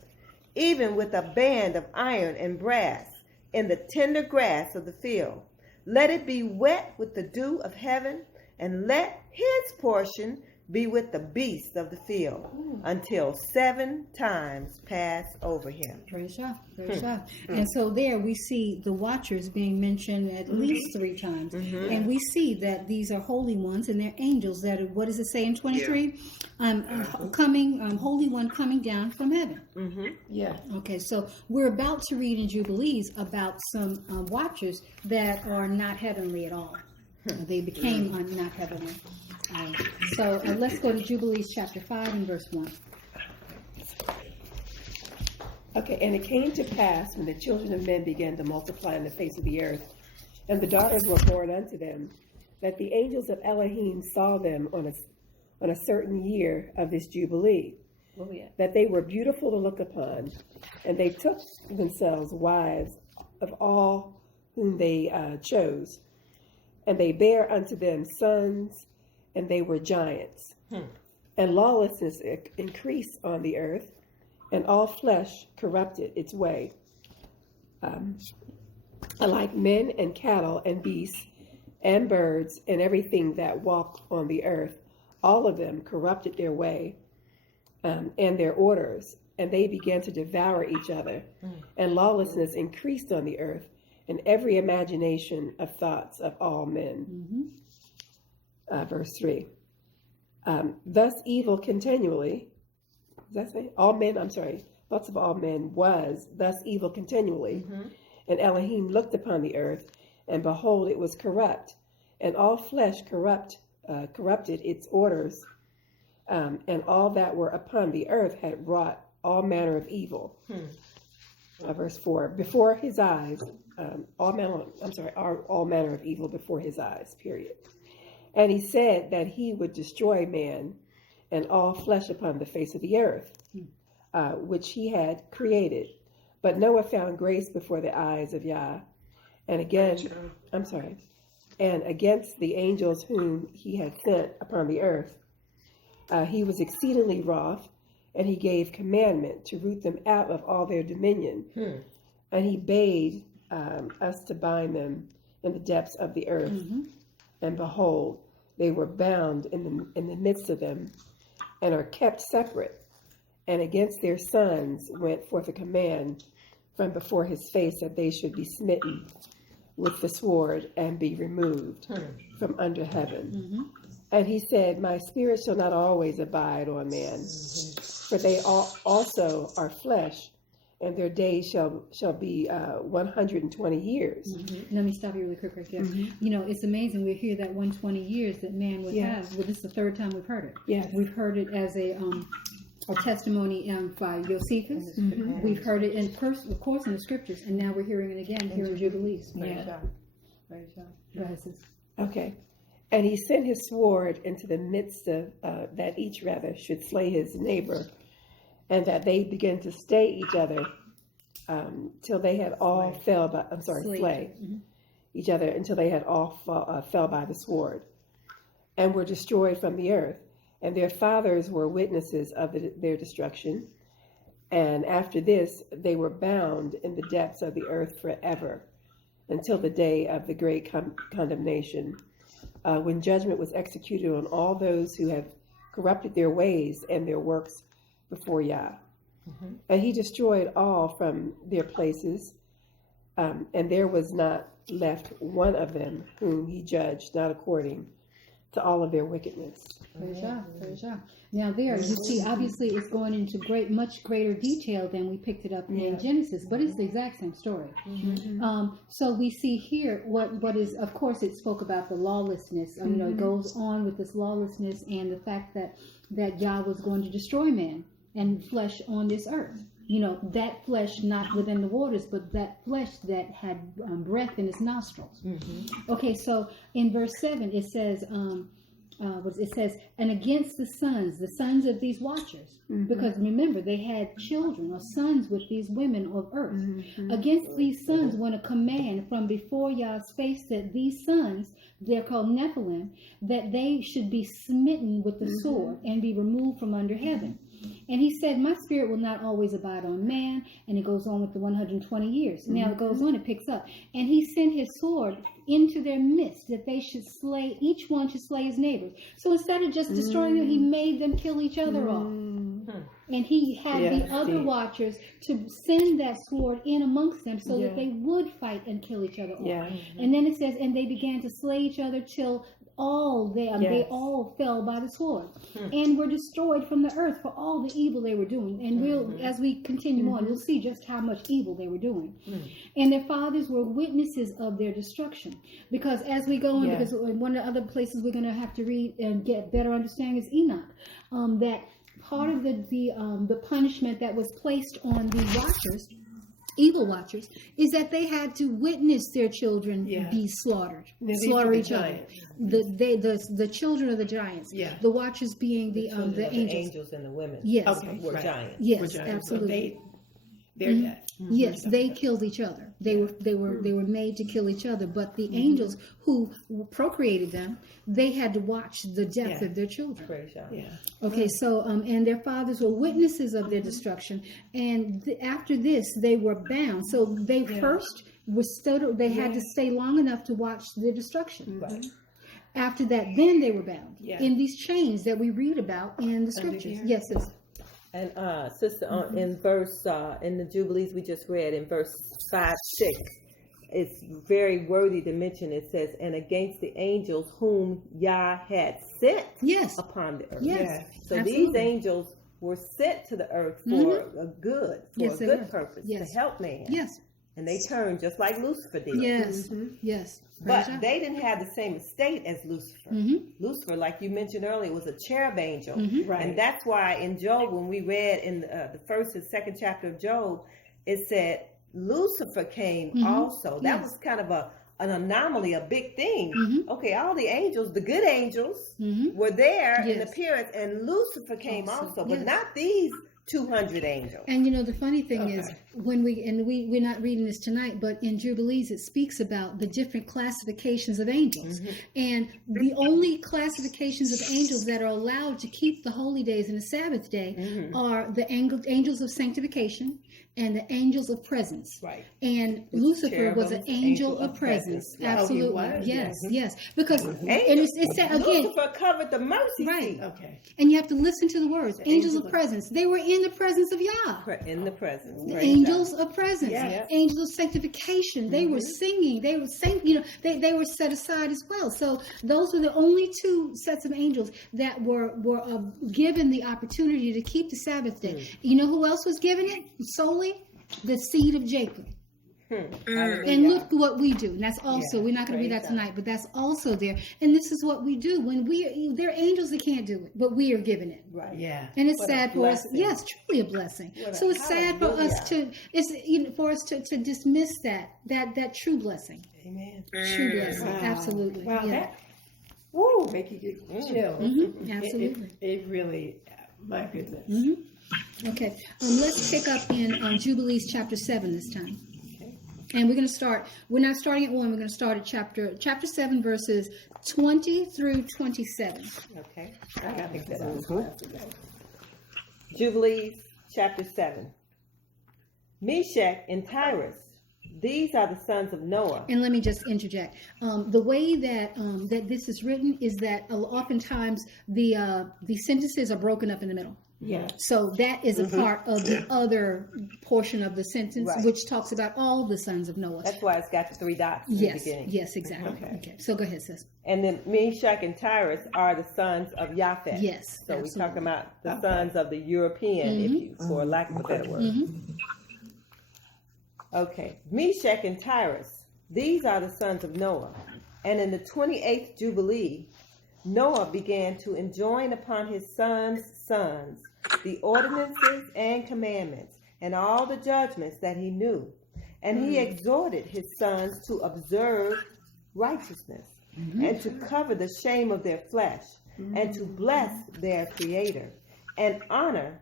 even with a band of iron and brass in the tender grass of the field. Let it be wet with the dew of heaven, and let his portion be with the beasts of the field, until 7 times pass over him. Praise God. Praise God. And so there we see the watchers being mentioned at least 3 times. And we see that these are holy ones, and they're angels that are, what does it say in 23? Holy one coming down from heaven. Yeah. Okay, so we're about to read in Jubilees about some watchers that are not heavenly at all. They became not heavenly. So let's go to Jubilees chapter 5 and verse 1. Okay, and it came to pass when the children of men began to multiply on the face of the earth, and the daughters were born unto them, that the angels of Elohim saw them on a certain year of this Jubilee, that they were beautiful to look upon, and they took themselves wives of all whom they chose, and they bare unto them sons, and they were giants. And lawlessness increased on the earth, and all flesh corrupted its way. Alike men and cattle and beasts and birds and everything that walked on the earth, all of them corrupted their way and their orders, and they began to devour each other. And lawlessness increased on the earth, and every imagination of thoughts of all men. Verse 3. Thus evil continually, does that say? Thoughts of all men was thus evil continually. And Elohim looked upon the earth, and behold, it was corrupt, and all flesh corrupted its orders, and all that were upon the earth had wrought all manner of evil. Verse 4. Before his eyes, all manner of evil before his eyes, period. And he said that he would destroy man and all flesh upon the face of the earth, which he had created. But Noah found grace before the eyes of Yah, and against the angels whom he had sent upon the earth. He was exceedingly wroth, and he gave commandment to root them out of all their dominion. And he bade us to bind them in the depths of the earth. And behold, they were bound in the midst of them, and are kept separate. And against their sons went forth a command from before his face, that they should be smitten with the sword and be removed from under heaven. And he said, my spirit shall not always abide on man, for they also are flesh, and their days shall be 120 years. Let me stop you really quick right there. You know, it's amazing. We hear that 120 years that man would have. Well, this is the third time we've heard it. Yes. We've heard it as a testimony by Josephus. We've heard it of course, in the scriptures, and now we're hearing it again here in Jubilees. Yeah. Go ahead, sis. Okay. And he sent his sword into the midst of, that each rather should slay his neighbor, and that they began to stay each other till they had all slay each other until they had all fell by the sword, and were destroyed from the earth. And their fathers were witnesses of their destruction. And after this, they were bound in the depths of the earth forever, until the day of the great condemnation, when judgment was executed on all those who have corrupted their ways and their works before Yah. And he destroyed all from their places, and there was not left one of them whom he judged not according to all of their wickedness. Praise Yah, praise Yah. Now there, you see, obviously it's going into much greater detail than we picked it up in Genesis, but it's the exact same story. So we see here what is, of course, it spoke about the lawlessness. You know, it goes on with this lawlessness and the fact that Yah was going to destroy man and flesh on this earth. You know, that flesh not within the waters, but that flesh that had breath in its nostrils. Okay, so in verse 7 it says, and against the sons of these watchers, because remember they had children or sons with these women of earth. Against these sons went a command from before Yah's face that these sons, they're called Nephilim, that they should be smitten with the sword and be removed from under heaven. And he said, my spirit will not always abide on man. And it goes on with the 120 years. Now it goes on, it picks up. And he sent his sword into their midst, that they should slay, each one should slay his neighbors. So instead of just destroying them, he made them kill each other off. And he had the other watchers to send that sword in amongst them so that they would fight and kill each other off. And then it says, and they began to slay each other till they all fell by the sword and were destroyed from the earth for all the evil they were doing. And as we continue on, we'll see just how much evil they were doing. And their fathers were witnesses of their destruction. Because as we go on, because one of the other places we're going to have to read and get better understanding is Enoch, that part of the punishment that was placed on the watchers, evil watchers, is that they had to witness their children be slaughtered, slaughter each other. The children of the giants, the watchers being the angels and the women. Were giants. Yes, absolutely. They're dead. Yes, they killed each other. They were made to kill each other. But the angels who procreated them, they had to watch the death of their children. Okay, so and their fathers were witnesses of their destruction. And after this, they were bound. So they first they had to stay long enough to watch their destruction. After that, then they were bound in these chains that we read about in the scriptures. Yes, sis. And sister, in verse in the Jubilees we just read in verse 5-6, it's very worthy to mention. It says, "And against the angels whom Yah had sent upon the earth." So these angels were sent to the earth for a good purpose, to help man. And they turned just like Lucifer did. Yes. But they didn't have the same estate as Lucifer. Lucifer, like you mentioned earlier, was a cherub angel. And that's why in Job, when we read in the first and second chapter of Job, it said Lucifer came also. That was kind of an anomaly, a big thing. Okay, all the angels, the good angels, were there in appearance, and Lucifer came also, but not these 200 angels. And you know, the funny thing is, when we're not reading this tonight, but in Jubilees it speaks about the different classifications of angels. And the only classifications of angels that are allowed to keep the holy days and the Sabbath day are the angels of sanctification, and the angels of presence. Right. And Lucifer was an cherubims, angel of presence. Yeah. Absolutely. Oh, he was? Yes, yes. Because and Angels. it's said again, Lucifer covered the mercy right. seat. Okay. and you have to listen to the words. Angels angel of presence. They were in the presence of Yah. In the presence. The Praise angels of presence, Yeah. angels of sanctification. They were singing. They were they were set aside as well. So those were the only two sets of angels that were given the opportunity to keep the Sabbath day. You know who else was given it solely? The seed of Jacob. And look what we do. And that's also, we're not going to read that tonight, but that's also there. And this is what we do. When there are angels that can't do it, but we are given it. Right. Yeah. And it's What a sad for us. blessing. Yes, truly a blessing. What a- So it's sad for us hallelujah. for us to dismiss that true blessing. Amen. True blessing. Wow. Absolutely. Wow. Yeah. That, woo, make you get chills. Absolutely. It really, my goodness. Okay. Let's pick up in Jubilees chapter 7 this time. And we're going to start, we're not starting at 1, we're going to start at chapter 7, verses 20 through 27. Okay. I got to pick that up. Jubilees chapter 7. Meshach and Tyrus. These are the sons of Noah. And let me just interject. The way that that this is written is that oftentimes the sentences are broken up in the middle. Yeah. So that is a part of the other portion of the sentence, Right. which talks about all the sons of Noah. That's why it's got the 3 dots in the Yes, beginning. yes, exactly. Okay. So go ahead, sis. And then Meshach and Tyrus are the sons of Japheth. Yes, So absolutely. we're talking about the sons of the European, if you, for lack of a better word. Okay. Meshach and Tyrus. These are the sons of Noah. And in the 28th Jubilee, Noah began to enjoin upon his sons' sons the ordinances and commandments and all the judgments that he knew. And he exhorted his sons to observe righteousness and to cover the shame of their flesh and to bless their creator and honor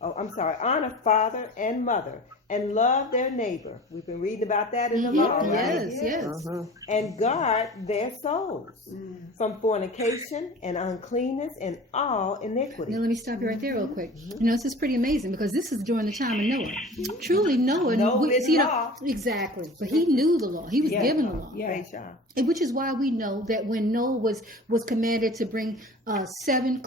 honor father and mother and love their neighbor. We've been reading about that in the law, right? Yes, yes. And guard their souls from fornication and uncleanness and all iniquity. Now let me stop you right there real quick. You know, this is pretty amazing because this is during the time of Noah. Truly, Noah Noah we- didn't you know, law. Exactly. But he knew the law. He was given the law. Yeah. Praise Yah. And which is why we know that when Noah was commanded to bring 7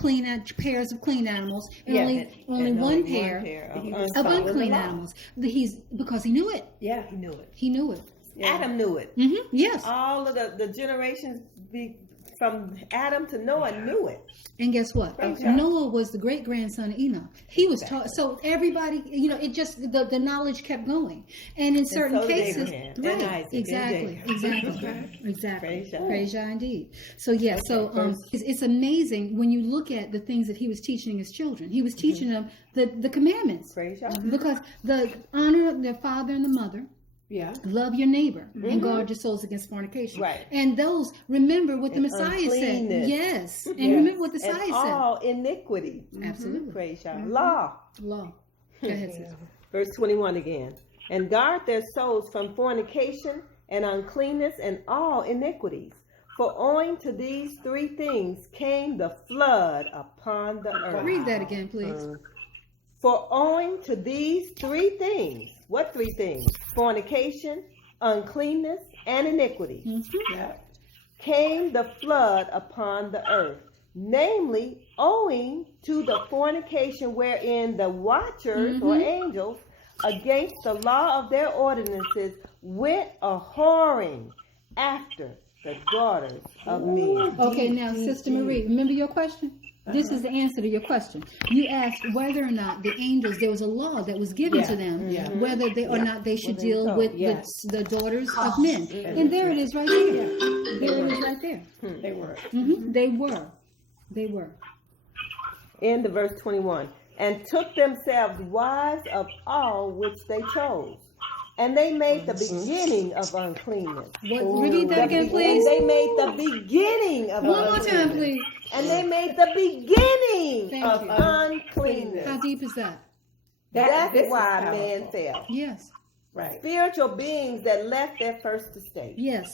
pairs of clean animals and only And one only pair of of unclean. unclean animals, because he knew it. Yeah. He knew it. He knew it. Adam knew it. Yes. All of the generations from Adam to Noah knew it. And guess what? Noah was the great grandson of Enoch. He was taught. So everybody, you know, it just the knowledge kept going. And in certain so did cases, Abraham and Isaac and exactly, Jacob. exactly. Praise Yah. Praise Yah indeed. So yeah, it's amazing when you look at the things that he was teaching his children. He was teaching them the commandments. Praise Yah. Because the honor of their father and the mother. Yeah. Love your neighbor and guard your souls against fornication. Right. And those, remember what the And Messiah said. uncleanness. Yes. And remember what the And Messiah all iniquity. said. Absolutely. Praise Yah. Law. Law. Go ahead, sis. Verse 21 again. And guard their souls from fornication and uncleanness and all iniquities. For owing to these 3 things came the flood upon the earth. Read that again, please. For owing to these 3 things, what 3 things? Fornication, uncleanness, and iniquity. Yeah. Came the flood upon the earth, namely owing to the fornication wherein the watchers or angels against the law of their ordinances went a whoring after the daughters of men. Okay, now, Sister Marie, remember your question? This is the answer to your question. You asked whether or not the angels, there was a law that was given to them, whether they or not they should deal with the daughters of men. And there it is right there. There it is right there. They were. They were. They were. End of verse 21. And took themselves wives of all which they chose. And they made the beginning of uncleanness. Repeat that again, And please. they made the beginning of One more uncleanness. time, please. And they made the beginning Thank of you. uncleanness. How deep is that? That's this is why powerful. man fell. Yes. Right. Spiritual beings that left their first estate. Yes.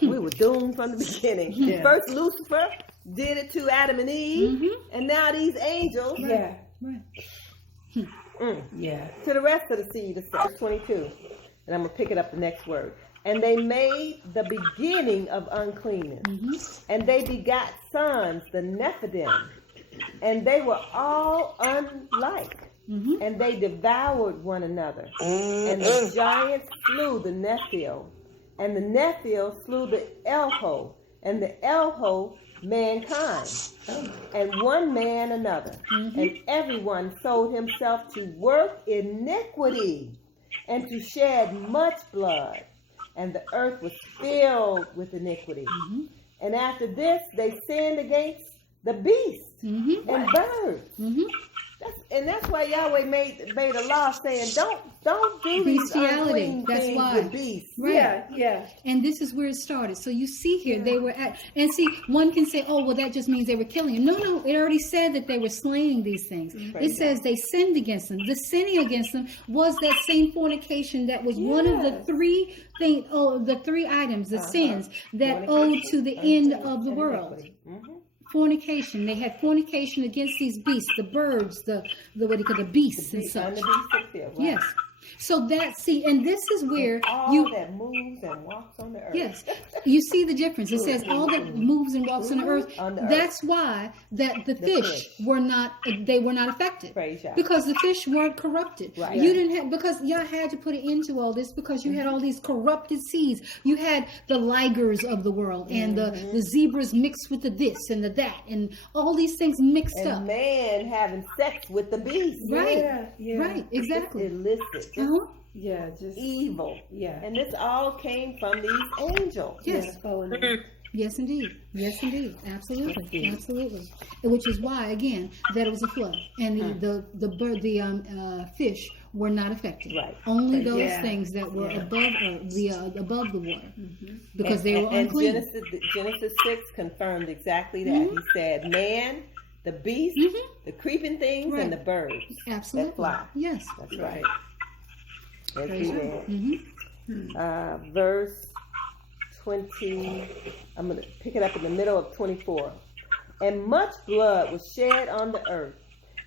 We were doomed from the beginning. Yeah. First Lucifer did it to Adam and Eve, and now these angels Yeah. Right. Yeah. To the rest of the seed, verse 22. And I'm going to pick it up the next word. And they made the beginning of uncleanness. And they begot sons, the Nephilim. And they were all unlike. And they devoured one another. And the giants slew the Nephil. And the Nephil slew the Elho. And the Elho mankind. And one man another. And everyone sold himself to work iniquity and to shed much blood. And the earth was filled with iniquity. And after this, they sinned against the beasts and birds. That's why Yahweh made a law saying, don't do these unclean That's things why. with beasts. Right. Yeah. And this is where it started. So you see here, they were at, and see, one can say, oh, well, that just means they were killing him. No, it already said that they were slaying these things. It says they sinned against them. The sinning against them was that same fornication that was one of the three items, the sins that owed to the end of the world. Fornication. They had fornication against these beasts, the birds, the beasts and such. Yes. So and this is where all that moves and walks on the earth. Yes, you see the difference. It says all that moves and walks on the earth. That's why that the fish were not affected. Praise Yah. Because the fish weren't corrupted. Right. You didn't have, because y'all had to put it into all this because you had all these corrupted seeds. You had the ligers of the world and the zebras mixed with the this and the that and all these things mixed up. And man having sex with the beast. Right. Yeah. Right. Exactly. It's illicit. Yeah, just Evil. Yeah. And this all came from these angels. Yes. Yes, indeed. Yes, indeed. Absolutely. Absolutely. Which is why, again, that it was a flood, and the fish were not affected. Right. Only those things that were above above the water, because they were unclean. And Genesis 6 confirmed exactly that. He said, "Man, the beast, the creeping things, and the birds Absolutely. that fly." Yes. That's right. As Praise we read. Verse 20, I'm going to pick it up in the middle of 24. And much blood was shed on the earth,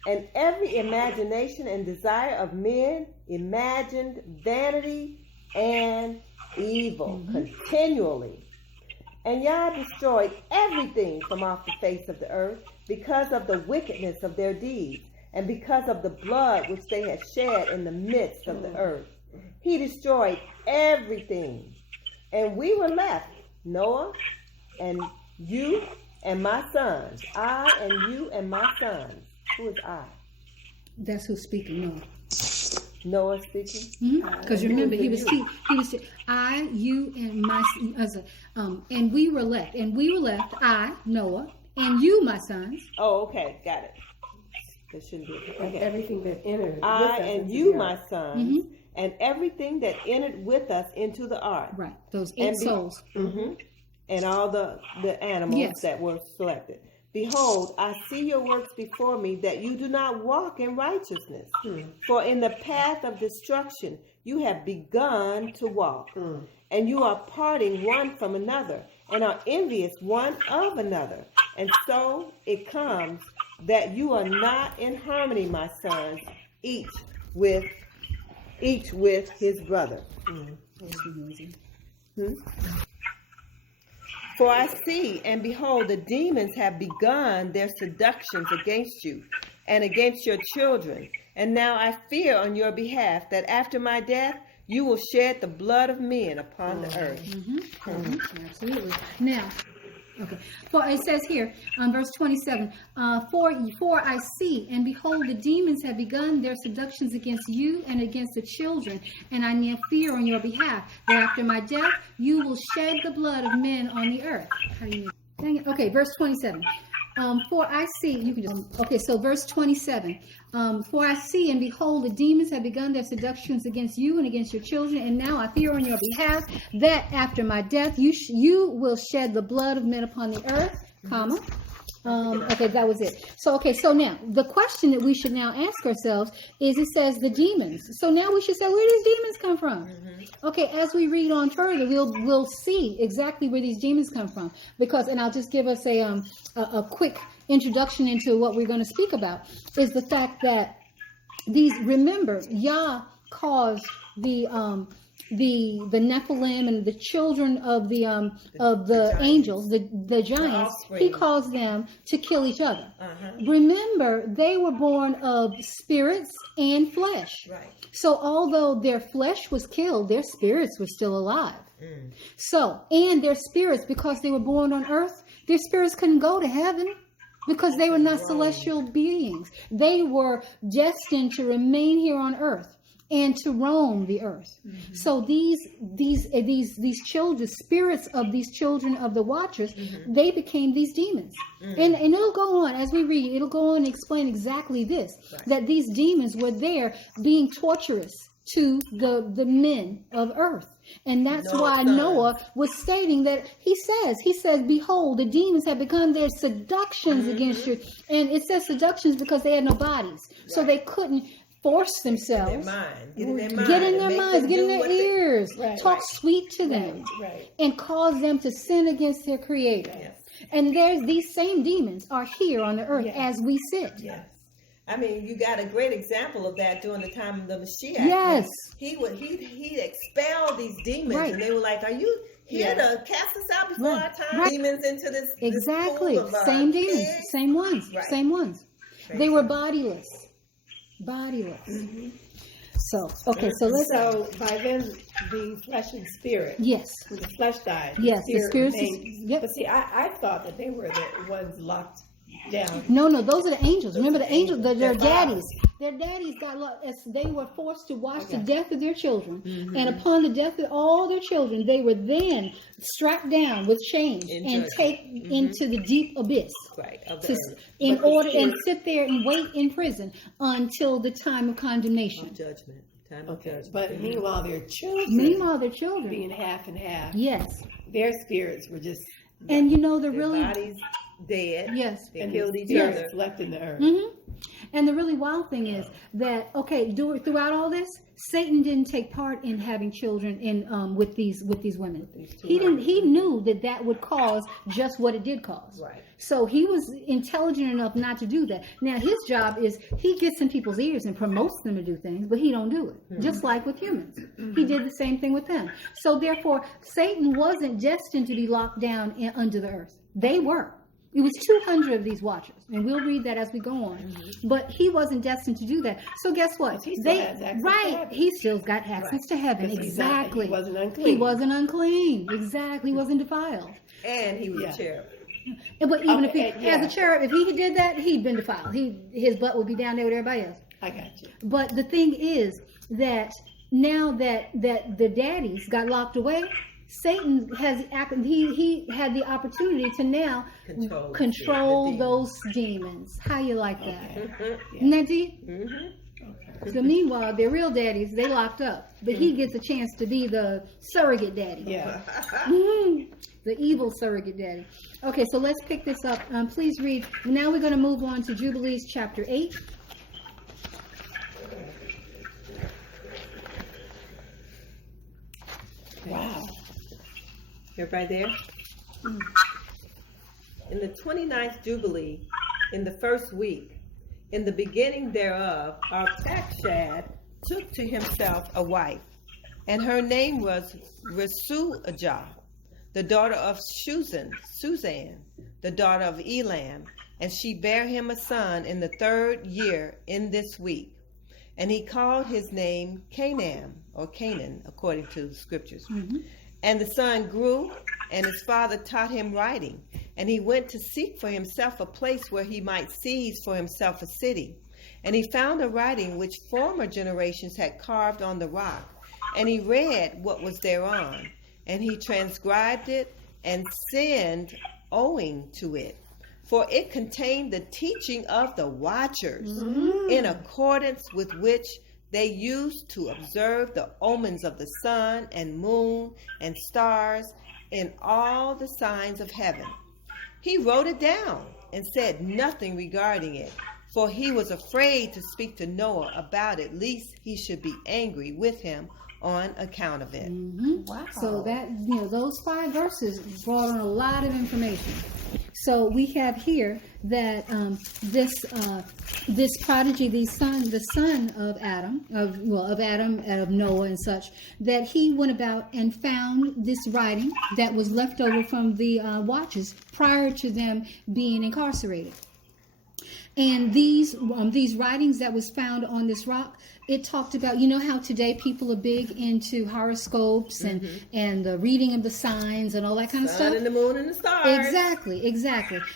and every imagination and desire of men imagined vanity and evil continually. And Yah destroyed everything from off the face of the earth because of the wickedness of their deeds, and because of the blood which they had shed in the midst of the earth. He destroyed everything. And we were left, Noah and you and my sons. I and you and my sons. Who is I? That's who's speaking. Noah. Noah speaking? Because remember, he was I, you, and my and we were left. And we were left, I, Noah, and you, my sons. Oh, okay. Got it. That shouldn't be okay. everything that entered. I and you, my sons, and everything that entered with us into the ark. Right. Those 8 souls. And all the animals that were selected. Behold, I see your works before me, that you do not walk in righteousness. For in the path of destruction you have begun to walk. And you are parting one from another, and are envious one of another. And so it comes that you are not in harmony, my sons, each with his brother. For I see, and behold, the demons have begun their seductions against you and against your children. And now I fear on your behalf that after my death you will shed the blood of men upon the earth. Absolutely. Now, okay. For it says here, verse 27, for I see, and behold, the demons have begun their seductions against you and against the children, and I now fear on your behalf that after my death you will shed the blood of men on the earth. How do you? Dang it. Okay, verse 27. For I see, you can just, okay, so verse 27. For I see, and behold, the demons have begun their seductions against you and against your children, and now I fear on your behalf that after my death you will shed the blood of men upon the earth, comma. Okay, that was it. So now the question that we should now ask ourselves is, it says the demons. So now we should say, where do these demons come from? Okay, as we read on further, we'll see exactly where these demons come from. Because, and I'll just give us a quick introduction into what we're going to speak about, is the fact that remember, Yah caused the Nephilim and the children of the angels, the giants, he caused them to kill each other. Remember, they were born of spirits and flesh. Right. So although their flesh was killed, their spirits were still alive. So, and their spirits, because they were born on earth, their spirits couldn't go to heaven because they were not celestial beings. They were destined to remain here on earth and to roam the earth. So these children, spirits of these children of the watchers, they became these demons. And it'll go on as we read. It'll go on and explain exactly this: that these demons were there being torturous to the men of earth. And that's why Noah was stating that he says, behold, the demons have become their seductions against you. And it says seductions because they had no bodies. So they couldn't force themselves, get in their minds, get in their ears, talk sweet to them, and cause them to sin against their Creator. And there's these same demons are here on the earth as we sit. I mean, you got a great example of that during the time of the Mashiach. Yes. He expelled these demons, and they were like, "Are you here to cast us out before our time?" Demons into this exactly this pool of, same demons, pigs. same ones. They were bodiless. So so by them being flesh and spirit, when the flesh died, the spirit remained. But see, I thought that they were the ones locked down. No, those are the angels. Remember the angels, their daddies. Their daddies got locked as they were forced to watch the death of their children. And upon the death of all their children, they were then strapped down with chains and taken into the deep abyss. In order and sit there and wait in prison until the time of condemnation. Judgment. But meanwhile, their children being half and half. Yes. Their spirits were just. And you know their bodies dead. Yes. They killed each other. Left in the earth. And the really wild thing is that throughout all this, Satan didn't take part in having children with these women. He knew that would cause just what it did cause. So he was intelligent enough not to do that. Now his job is he gets in people's ears and promotes them to do things, but he don't do it. Just like with humans, he did the same thing with them. So therefore, Satan wasn't destined to be locked down under the earth. They were. It was 200 of these watchers, and we'll read that as we go on. But he wasn't destined to do that. So guess what? He still got access to heaven. Exactly. He wasn't unclean. He wasn't unclean. Exactly. He wasn't defiled. And he was a cherub. But even if he, as a cherub, if he did that, he'd been defiled. His butt would be down there with everybody else. I got you. But the thing is that now that the daddies got locked away, Satan he had the opportunity to now control those demons. How you like that? Isn't that deep? So meanwhile, their real daddies, they locked up. But he gets a chance to be the surrogate daddy. The evil surrogate daddy. Okay, so let's pick this up. Please read. Now we're going to move on to Jubilees chapter 8. Wow. Everybody there? In the 29th Jubilee, in the first week, in the beginning thereof, Arpachshad took to himself a wife, and her name was Resuajah, the daughter of Suzan, the daughter of Elam, and she bare him a son in the 3rd year in this week. And he called his name Canaan, according to the scriptures. And the son grew, and his father taught him writing. And he went to seek for himself a place where he might seize for himself a city. And he found a writing which former generations had carved on the rock. And he read what was thereon. And he transcribed it and sinned owing to it. For it contained the teaching of the watchers, in accordance with which they used to observe the omens of the sun and moon and stars and all the signs of heaven. He wrote it down and said nothing regarding it, for he was afraid to speak to Noah about it, lest he should be angry with him on account of it. Wow. So that, those 5 verses brought on a lot of information. So we have here that this prodigy, the son of Adam, of Noah and such, that he went about and found this writing that was left over from the watchers prior to them being incarcerated. And these writings that was found on this rock, it talked about, you know how today people are big into horoscopes and the reading of the signs and all that kind of stuff? Sun and the moon and the stars. Exactly.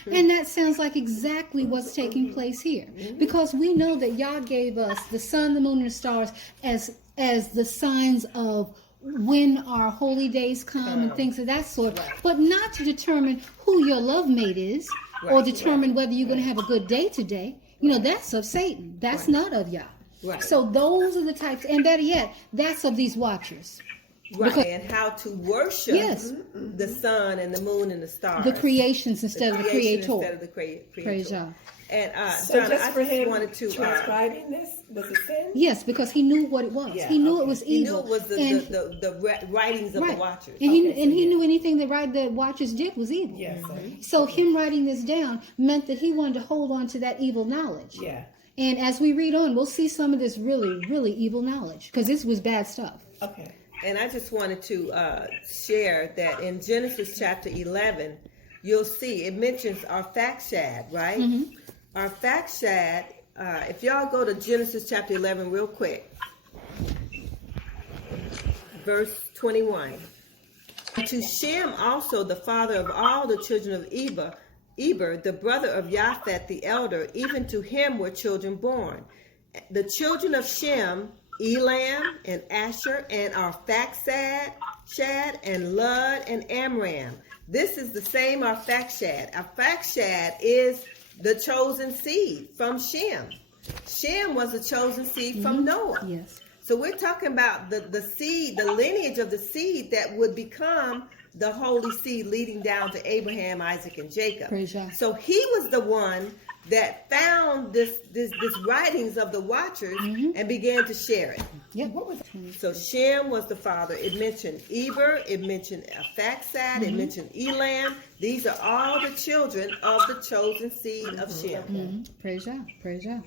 And that sounds like exactly what's taking place here. Because we know that Yah gave us the sun, the moon, and the stars as the signs of when our holy days come and things of that sort, but not to determine who your love mate is or determine whether you're going to have a good day today. You know, that's of Satan. That's not of Yah. Right. So those are the types, and better yet, that's of these watchers. Right, Because- and how to worship the sun and the moon and the stars. The creations instead of the creation creator. Instead of the creator. Praise Yah. And So John, just I for just him wanted to transcribing this was a sin? Yes, because he knew what it was. Yeah, he knew it okay. was he knew evil. it was the writings of the watchers. And he, Okay, so and he yeah. knew anything the watchers did was evil. Yes. So him writing this down meant that he wanted to hold on to that evil knowledge. Yeah. And as we read on, we'll see some of this really, really evil knowledge, because this was bad stuff. Okay. And I just wanted to share that in Genesis chapter 11, you'll see it mentions Arphaxad, right? Arphaxad, if y'all go to Genesis chapter 11 real quick, verse 21. To Shem also, the father of all the children of Eber, the brother of Japheth the elder, even to him were children born. The children of Shem, Elam and Asher and Arphaxad, Shad and Lud and Amram. This is the same Arphaxad. Arphaxad is the chosen seed from Shem. Shem was a chosen seed from Noah. Yes. So we're talking about the seed, the lineage of the seed that would become the holy seed leading down to Abraham, Isaac, and Jacob. Praise Yah. So he was the one that found this writings of the watchers and began to share it. Yep. What was So Shem was the father. It mentioned Eber, it mentioned Arphaxad, it mentioned Elam. These are all the children of the chosen seed of Shem. Praise Yah. Praise Yah.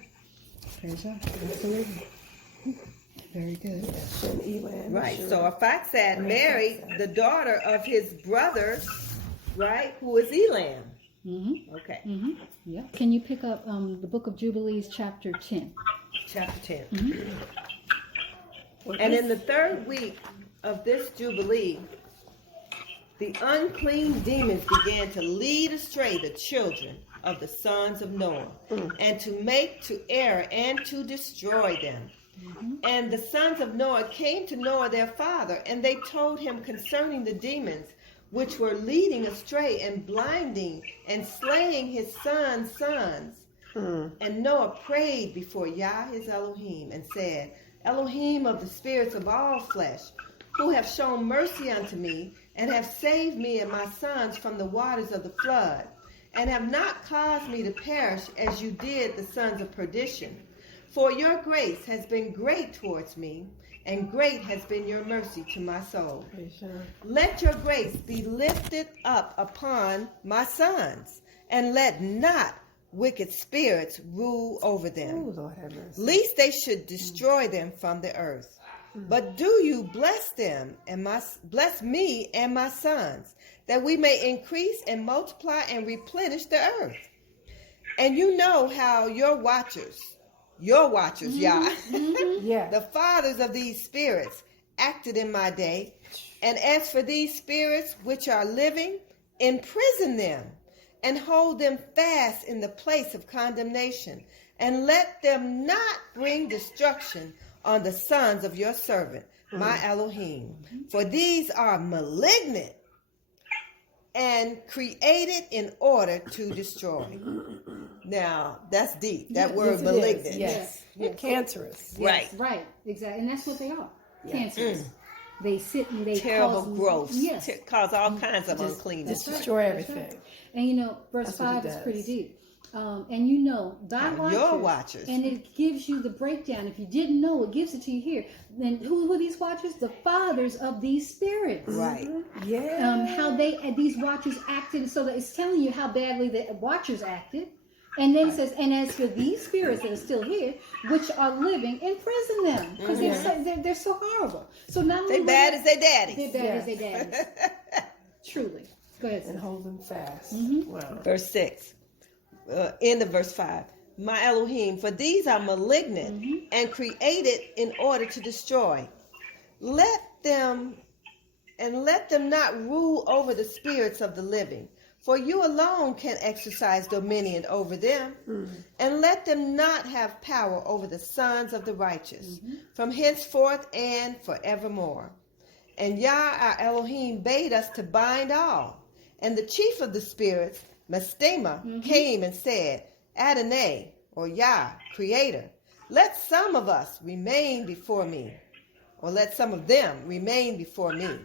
Praise Yah. Absolutely. Very good. Elam? Right. So Arphaxad married the daughter of his brother, right, who is Elam. Okay. Yeah. Can you pick up the book of Jubilees, chapter 10? Chapter 10. And in the third week of this Jubilee, the unclean demons began to lead astray the children of the sons of Noah, and to make to err and to destroy them. And the sons of Noah came to Noah their father, and they told him concerning the demons which were leading astray and blinding and slaying his sons' sons. And Noah prayed before Yah his Elohim and said, Elohim of the spirits of all flesh, who have shown mercy unto me, and have saved me and my sons from the waters of the flood, and have not caused me to perish as you did the sons of perdition. For your grace has been great towards me, and great has been your mercy to my soul. Let your grace be lifted up upon my sons, and let not wicked spirits rule over them, Oh, Lord have mercy. lest they should destroy them from the earth. But do you bless them and bless me and my sons, that we may increase and multiply and replenish the earth. And you know how your watchers, Yah, Yeah. the fathers of these spirits, acted in my day. And as for these spirits which are living, imprison them and hold them fast in the place of condemnation, and let them not bring destruction on the sons of your servant, my Elohim. For these are malignant and created in order to destroy. Now, that's deep. That word Yes, it malignant. is. Yes. Cancerous. Right. Right, exactly. And that's what they are. Cancers. They sit and they Terrible cause growth. Yes. Cause all kinds of uncleanness. Just destroy everything. And you know, verse That's what it 5 is does. pretty deep. and you know thy watchers, your watchers. and it gives you the breakdown. If you didn't know, it gives it to you here. Then who are these watchers? The fathers of these spirits. Right. Yeah. How these watchers acted, so that it's telling you how badly the watchers acted. And then it says, and as for these spirits that are still here, which are living, imprison them, because they're so horrible. So not only They bad as they daddies. they're bad as they daddies. Truly. Go ahead. And Sis. hold them fast. Wow. Verse 6. End of verse 5. My Elohim, for these are malignant and created in order to destroy. Let them not rule over the spirits of the living, for you alone can exercise dominion over them. And let them not have power over the sons of the righteous, from henceforth and forevermore. And Yah our Elohim bade us to bind all. And the chief of the spirits, Mastema, came and said, Adonai, or Yah, Creator, let some of us remain before me, or let some of them remain before me,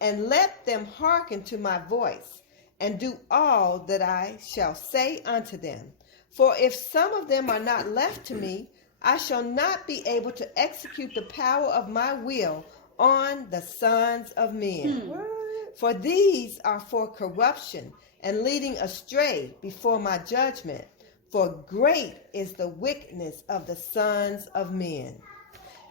and let them hearken to my voice, and do all that I shall say unto them. For if some of them are not left to me, I shall not be able to execute the power of my will on the sons of men. For these are for corruption and leading astray before my judgment. For great is the wickedness of the sons of men.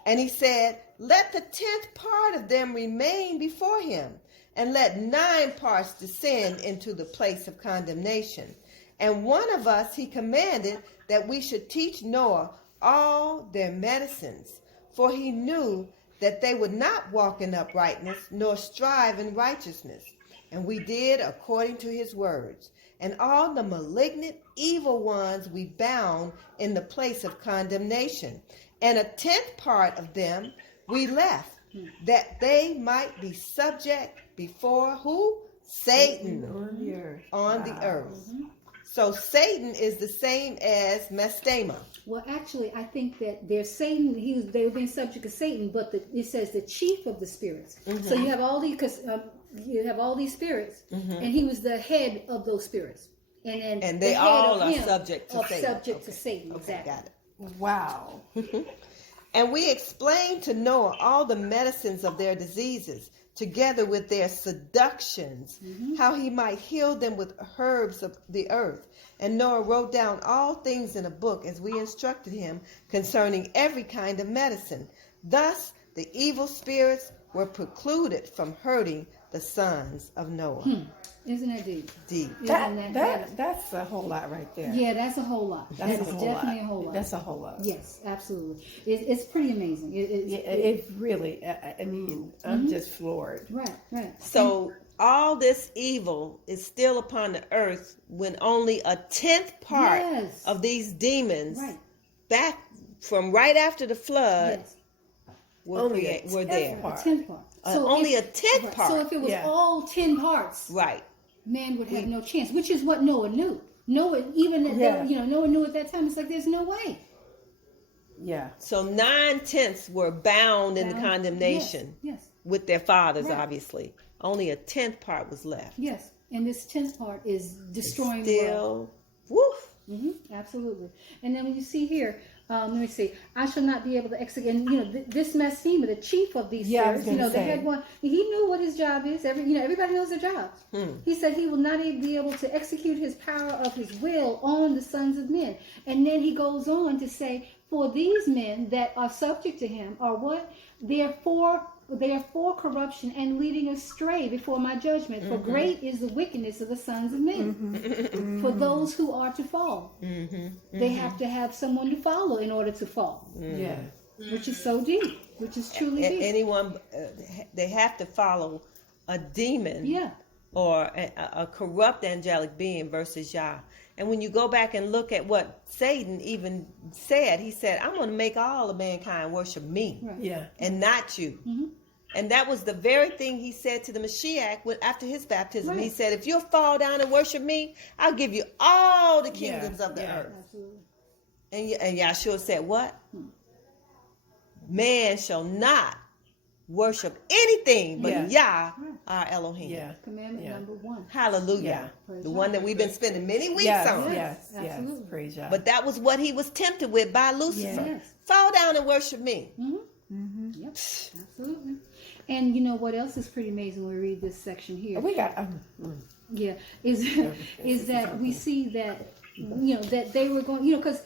And he said, let the 10th part of them remain before him, and let 9 parts descend into the place of condemnation. And one of us he commanded that we should teach Noah all their medicines, for he knew that they would not walk in uprightness, nor strive in righteousness. And we did according to his words. And all the malignant, evil ones we bound in the place of condemnation. And a 10th part of them we left, that they might be subject before who? Satan On the earth. on the earth. So Satan is the same as Mastema. Well, actually, I think that they're Satan. They were being subject to Satan, but it says the chief of the spirits. So you have all these, you have all these spirits, and he was the head of those spirits, and they the head all of are him subject to Satan. Subject to Satan. Okay, Exactly. got it. Wow. And we explained to Noah all the medicines of their diseases, together with their seductions, how he might heal them with herbs of the earth. And Noah wrote down all things in a book as we instructed him concerning every kind of medicine. Thus the evil spirits were precluded from hurting the sons of Noah. Isn't it deep? Deep. That's a whole lot right there. Yeah, that's a whole lot. That's a That's whole definitely lot. a whole lot. That's a whole lot. Yes, absolutely. It's pretty amazing. It really, I mean, I'm just floored. Right. So all this evil is still upon the earth when only a 10th part Yes. of these demons Right. back from right after the flood Yes. were there. part. 10th part. Only if- a 10th right. part. So if it was Yeah. all 10 parts, Right. man would have no chance, which is what Noah knew. Noah, even at Noah knew at that time. It's like there's no way. Yeah. So 9/10 were bound in the Bound. condemnation Yes. with their fathers, Right. obviously. Only a 10th part was left. Yes. And this 10th part is destroying the world. Still, woof. Absolutely. And then when you see here, let me see. I shall not be able to execute. And this Mastema, the chief of these Yeah, I was spirits, gonna the say. head one. He knew what his job is. Everybody knows their jobs. He said he will not be able to execute his power of his will on the sons of men. And then he goes on to say, for these men that are subject to him are what? They are for corruption and leading astray before my judgment. For great is the wickedness of the sons of men. For those who are to fall, they have to have someone to follow in order to fall, Yeah. which is so deep, which is truly deep. Anyone, they have to follow a demon Yeah. or a corrupt angelic being versus Yah. And when you go back and look at what Satan even said, he said, I'm going to make all of mankind worship me Right. Yeah. and not you. And that was the very thing he said to the Mashiach after his baptism. Right. He said, if you'll fall down and worship me, I'll give you all the kingdoms of the earth. Absolutely. And Yahshua said, what? Man shall not worship anything but Yeah. Yah, our Elohim. Yeah. Commandment Yeah. number 1. Hallelujah. Yeah. The one that we've been spending many weeks Yes, on. yes, yes. Absolutely. Praise God. But that was what he was tempted with by Lucifer. Yes. Fall down and worship me. Yep, absolutely. And you know what else is pretty amazing when we read this section here? we got. Yeah, is that we see that, you know, that they were going, you know, because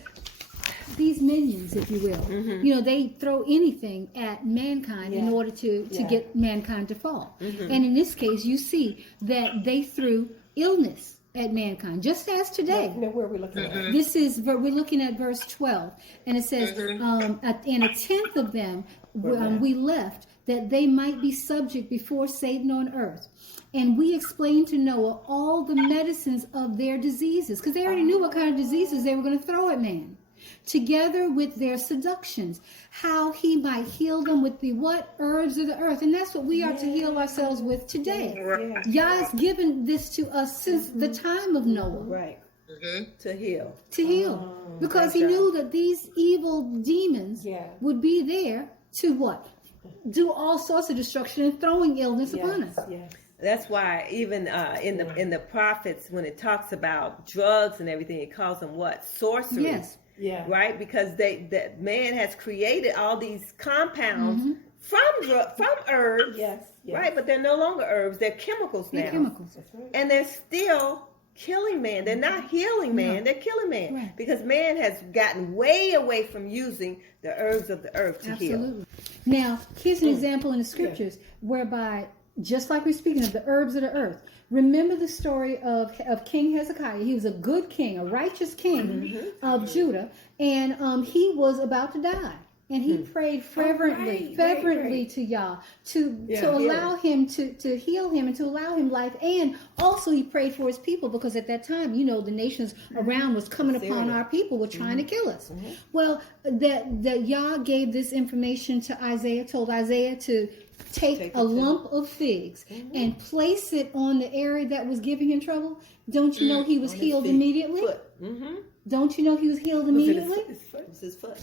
these minions, if you will, you know, they throw anything at mankind in order to get mankind to fall. And in this case, you see that they threw illness at mankind, just as today. Now, where are we looking at? This is, we're looking at verse 12, and it says, and a tenth of them we left, that they might be subject before Satan on earth. And we explained to Noah all the medicines of their diseases, because they already knew what kind of diseases they were going to throw at man, together with their seductions, how he might heal them with the what? Herbs of the earth. And that's what we are to heal ourselves with today. Yah has given this to us since the time of Noah. Right. To heal. To heal. Because he knew that these evil demons would be there to what? Do all sorts of destruction and throwing illness upon us. Yes. That's why even in the prophets, when it talks about drugs and everything, it calls them what? Sorcery. Yes. Yeah. Right? Because that man has created all these compounds from herbs. Yes. Right? But they're no longer herbs. They're chemicals now. They're chemicals. That's right. And they're still killing man. They're not healing man. They're killing man. Right. Because man has gotten way away from using the herbs of the earth to heal. Absolutely. Now, here's an example in the scriptures whereby, just like we're speaking of the herbs of the earth, remember the story of King Hezekiah. He was a good king, a righteous king of Judah, and he was about to die. And he prayed fervently to Yah to allow him to heal him and to allow him life. And also he prayed for his people, because at that time, you know, the nations around was coming upon our people, were trying to kill us. Well, that Yah gave this information to Isaiah, told Isaiah to take a lump of figs and place it on the area that was giving him trouble. Don't you know he was healed immediately? Don't you know he was healed immediately? It was his foot.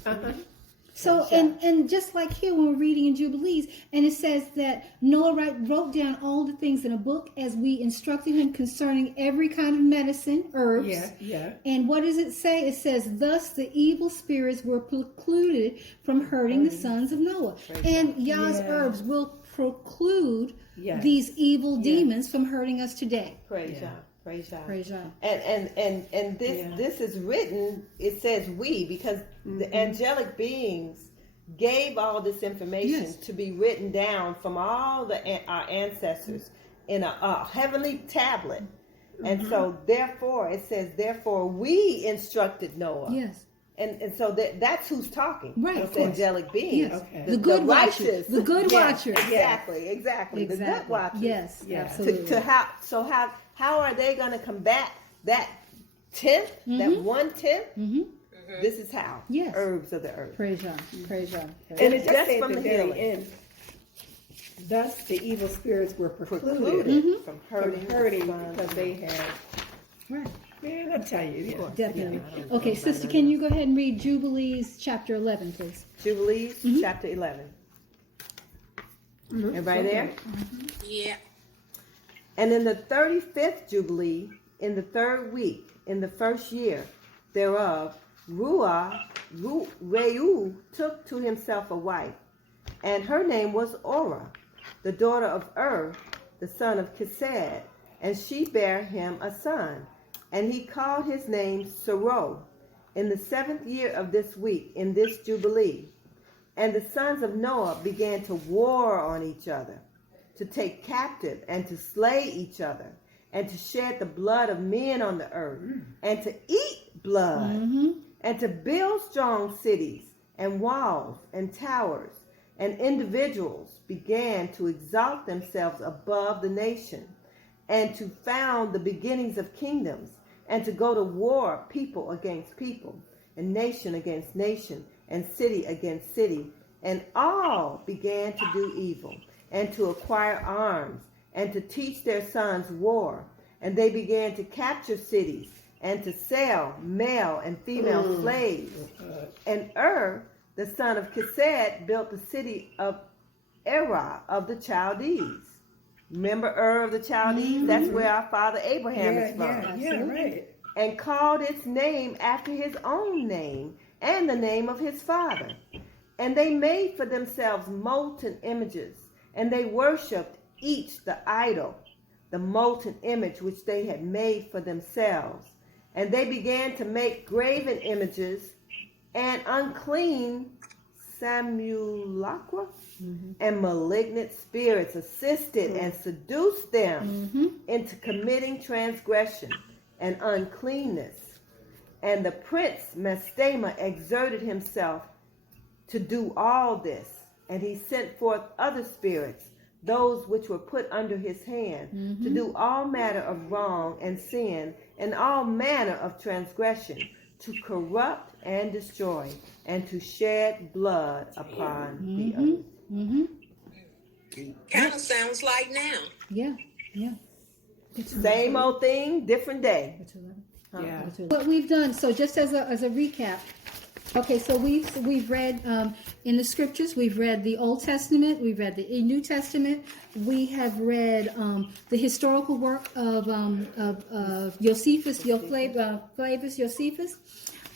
So, and just like here when we're reading in Jubilees, and it says that Noah wrote down all the things in a book as we instructed him concerning every kind of medicine, herbs. And what does it say? It says, thus the evil spirits were precluded from hurting the sons of Noah. And Yah's herbs will preclude these evil demons from hurting us today. Praise Yah. Praise Yah. Praise Yah. And this is written, it says we, because the angelic beings gave all this information to be written down from all our ancestors in a heavenly tablet. And so therefore, it says, therefore we instructed Noah. Yes. And so that's who's talking. Right, Those of course. angelic beings. Yes. Okay. The good righteous. watchers. The good watchers. Exactly. The good watchers. Yes, absolutely. How are they going to combat that tenth, that 1/10? This is how. Yes. Herbs of the earth. Praise Yah. Praise Yah. And it Just just from at the the very healing. end. Thus the evil spirits were precluded Precluded from from hurting because they had. Right. Man, I'll tell you. Yeah. Definitely. Okay, sister, can you go ahead and read Jubilees chapter 11, please? Jubilees, chapter 11. Everybody there? Yeah. And in the 35th Jubilee, in the 3rd week, in the 1st year thereof, Reu took to himself a wife, and her name was Orah, the daughter of the son of Kesed, and she bare him a son, and he called his name Sarai, in the 7th year of this week, in this Jubilee. And the sons of Noah began to war on each other, to take captive and to slay each other, and to shed the blood of men on the earth, and to eat blood, and to build strong cities and walls and towers. And individuals began to exalt themselves above the nation, and to found the beginnings of kingdoms, and to go to war, people against people, and nation against nation, and city against city. And all began to do evil, and to acquire arms, and to teach their sons war. And they began to capture cities, and to sell male and female slaves. And the son of Kesed, built the city of Erah of the Chaldees. Remember of the Chaldees? That's where our father Abraham is from. Yeah, right. And called its name after his own name and the name of his father. And they made for themselves molten images, and they worshipped each the idol, the molten image which they had made for themselves. And they began to make graven images and unclean simulacra, and malignant spirits assisted and seduced them into committing transgression and uncleanness. And the prince Mastema exerted himself to do all this, and he sent forth other spirits, those which were put under his hand, to do all manner of wrong and sin, and all manner of transgression, to corrupt and destroy, and to shed blood upon the earth. Kind of sounds like now. Yeah. Same old thing, different day. Yeah. What we've done, so just as a recap, okay, so we've read in the scriptures, we've read the Old Testament, we've read the New Testament, we have read the historical work of Josephus, Flavius Josephus,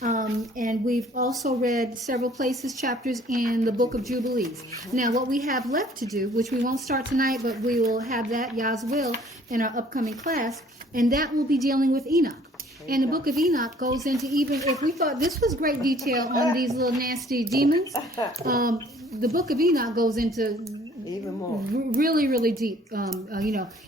and we've also read several chapters in the book of Jubilees. Now, what we have left to do, which we won't start tonight, but we will have that, Yah's will, in our upcoming class, and that will be dealing with Enoch. And the book of Enoch goes into, even if we thought this was great detail on these little nasty demons, the book of Enoch goes into Even more. really, really deep,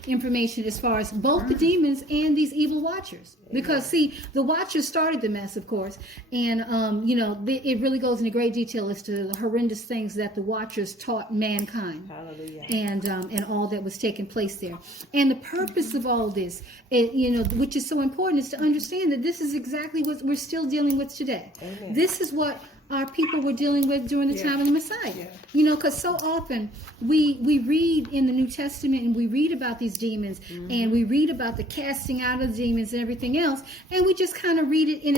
information as far as both the demons and these evil watchers. Because, see, the watchers started the mess, of course, and, it really goes into great detail as to the horrendous things that the watchers taught mankind. Hallelujah. And all that was taking place there. And the purpose of all this, which is so important, is to understand that this is exactly what we're still dealing with today. Amen. This is what our people were dealing with during the time of the Messiah. Yeah. Because so often we read in the New Testament and we read about these demons and we read about the casting out of the demons and everything else, and we just kind of read it in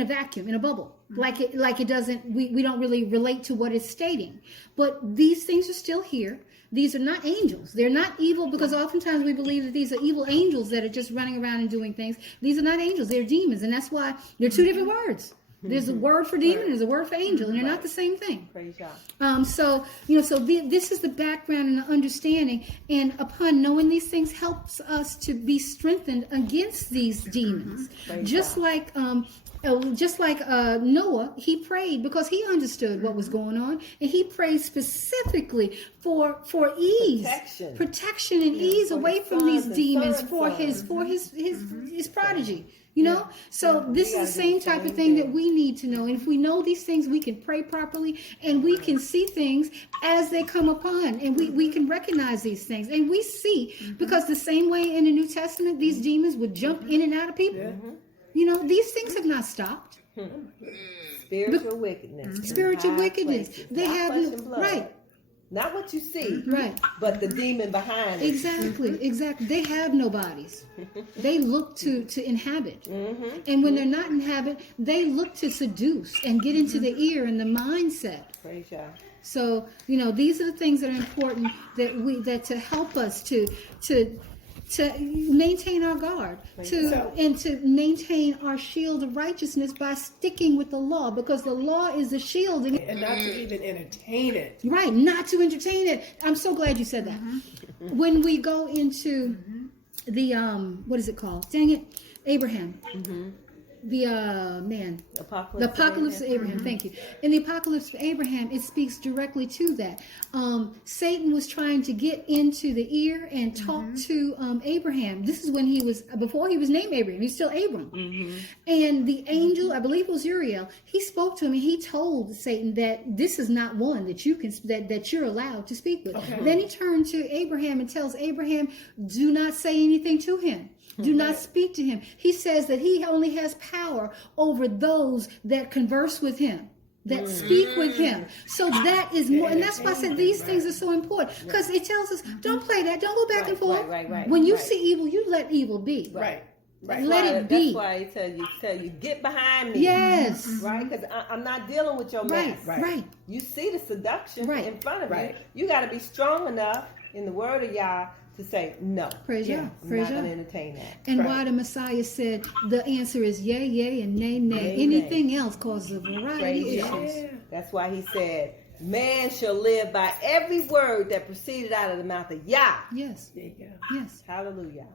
a vacuum, in a bubble. Like it doesn't, we don't really relate to what it's stating. But these things are still here. These are not angels. They're not evil, because oftentimes we believe that these are evil angels that are just running around and doing things. These are not angels. They're demons. And that's why they're two different words. There's a word for demon, there's a word for angel, and they're not the same thing. Praise God. This is the background and the understanding, and upon knowing these things helps us to be strengthened against these demons. Just like Noah, he prayed because he understood what was going on, and he prayed specifically for ease, protection and ease away from these demons for his prodigy. So this is the same type of thing that we need to know. And if we know these things, we can pray properly, and we can see things as they come upon, and we can recognize these things. And we see, because the same way in the New Testament, these demons would jump in and out of people. These things have not stopped. Spiritual wickedness. Spiritual wickedness. Places. They Not have, flesh and blood. right. Not what you see, Right. but the demon behind it. Exactly. They have no bodies. They look to inhabit. And when they're not inhabit, they look to seduce and get into the ear and the mindset. Praise God. So, these are the things that are important that to help us to maintain our guard, and to maintain our shield of righteousness by sticking with the law, because the law is the shield. And not to even entertain it. Right, not to entertain it. I'm so glad you said that. When we go into the, what is it called? Dang it, Abraham. The Apocalypse of Abraham. Thank you. In the Apocalypse of Abraham, it speaks directly to that. Satan was trying to get into the ear and talk to Abraham. This is when before he was named Abraham. He's still Abram. And the angel, I believe it was Uriel, he spoke to him and he told Satan that this is not one that you can that you're allowed to speak with. Then he turned to Abraham and tells Abraham, do not say anything to him. Do not speak to him. He says that he only has power over those that converse with him, that speak with him. So that is more, and that's why I said these things are so important, because it tells us, don't play that, don't go back and forth. Right. When you see evil, you let evil be. Right. Right. Let it be. That's why he tell you, get behind me. Yes. Right? Because I'm not dealing with your Right, mess. right. You see the seduction Right. in front of Right. you. You got to be strong enough in the word of Yah to say, no, Praise Yeah. Yah. I'm Praise not going to Yah. entertain that. And Right. why the Messiah said the answer is yea, yea, and nay, nay. Nay, Anything else causes a variety Praise of Yah. issues. Yeah. That's why he said, man shall live by every word that proceeded out of the mouth of Yah. Yes, There you go. yes. Hallelujah.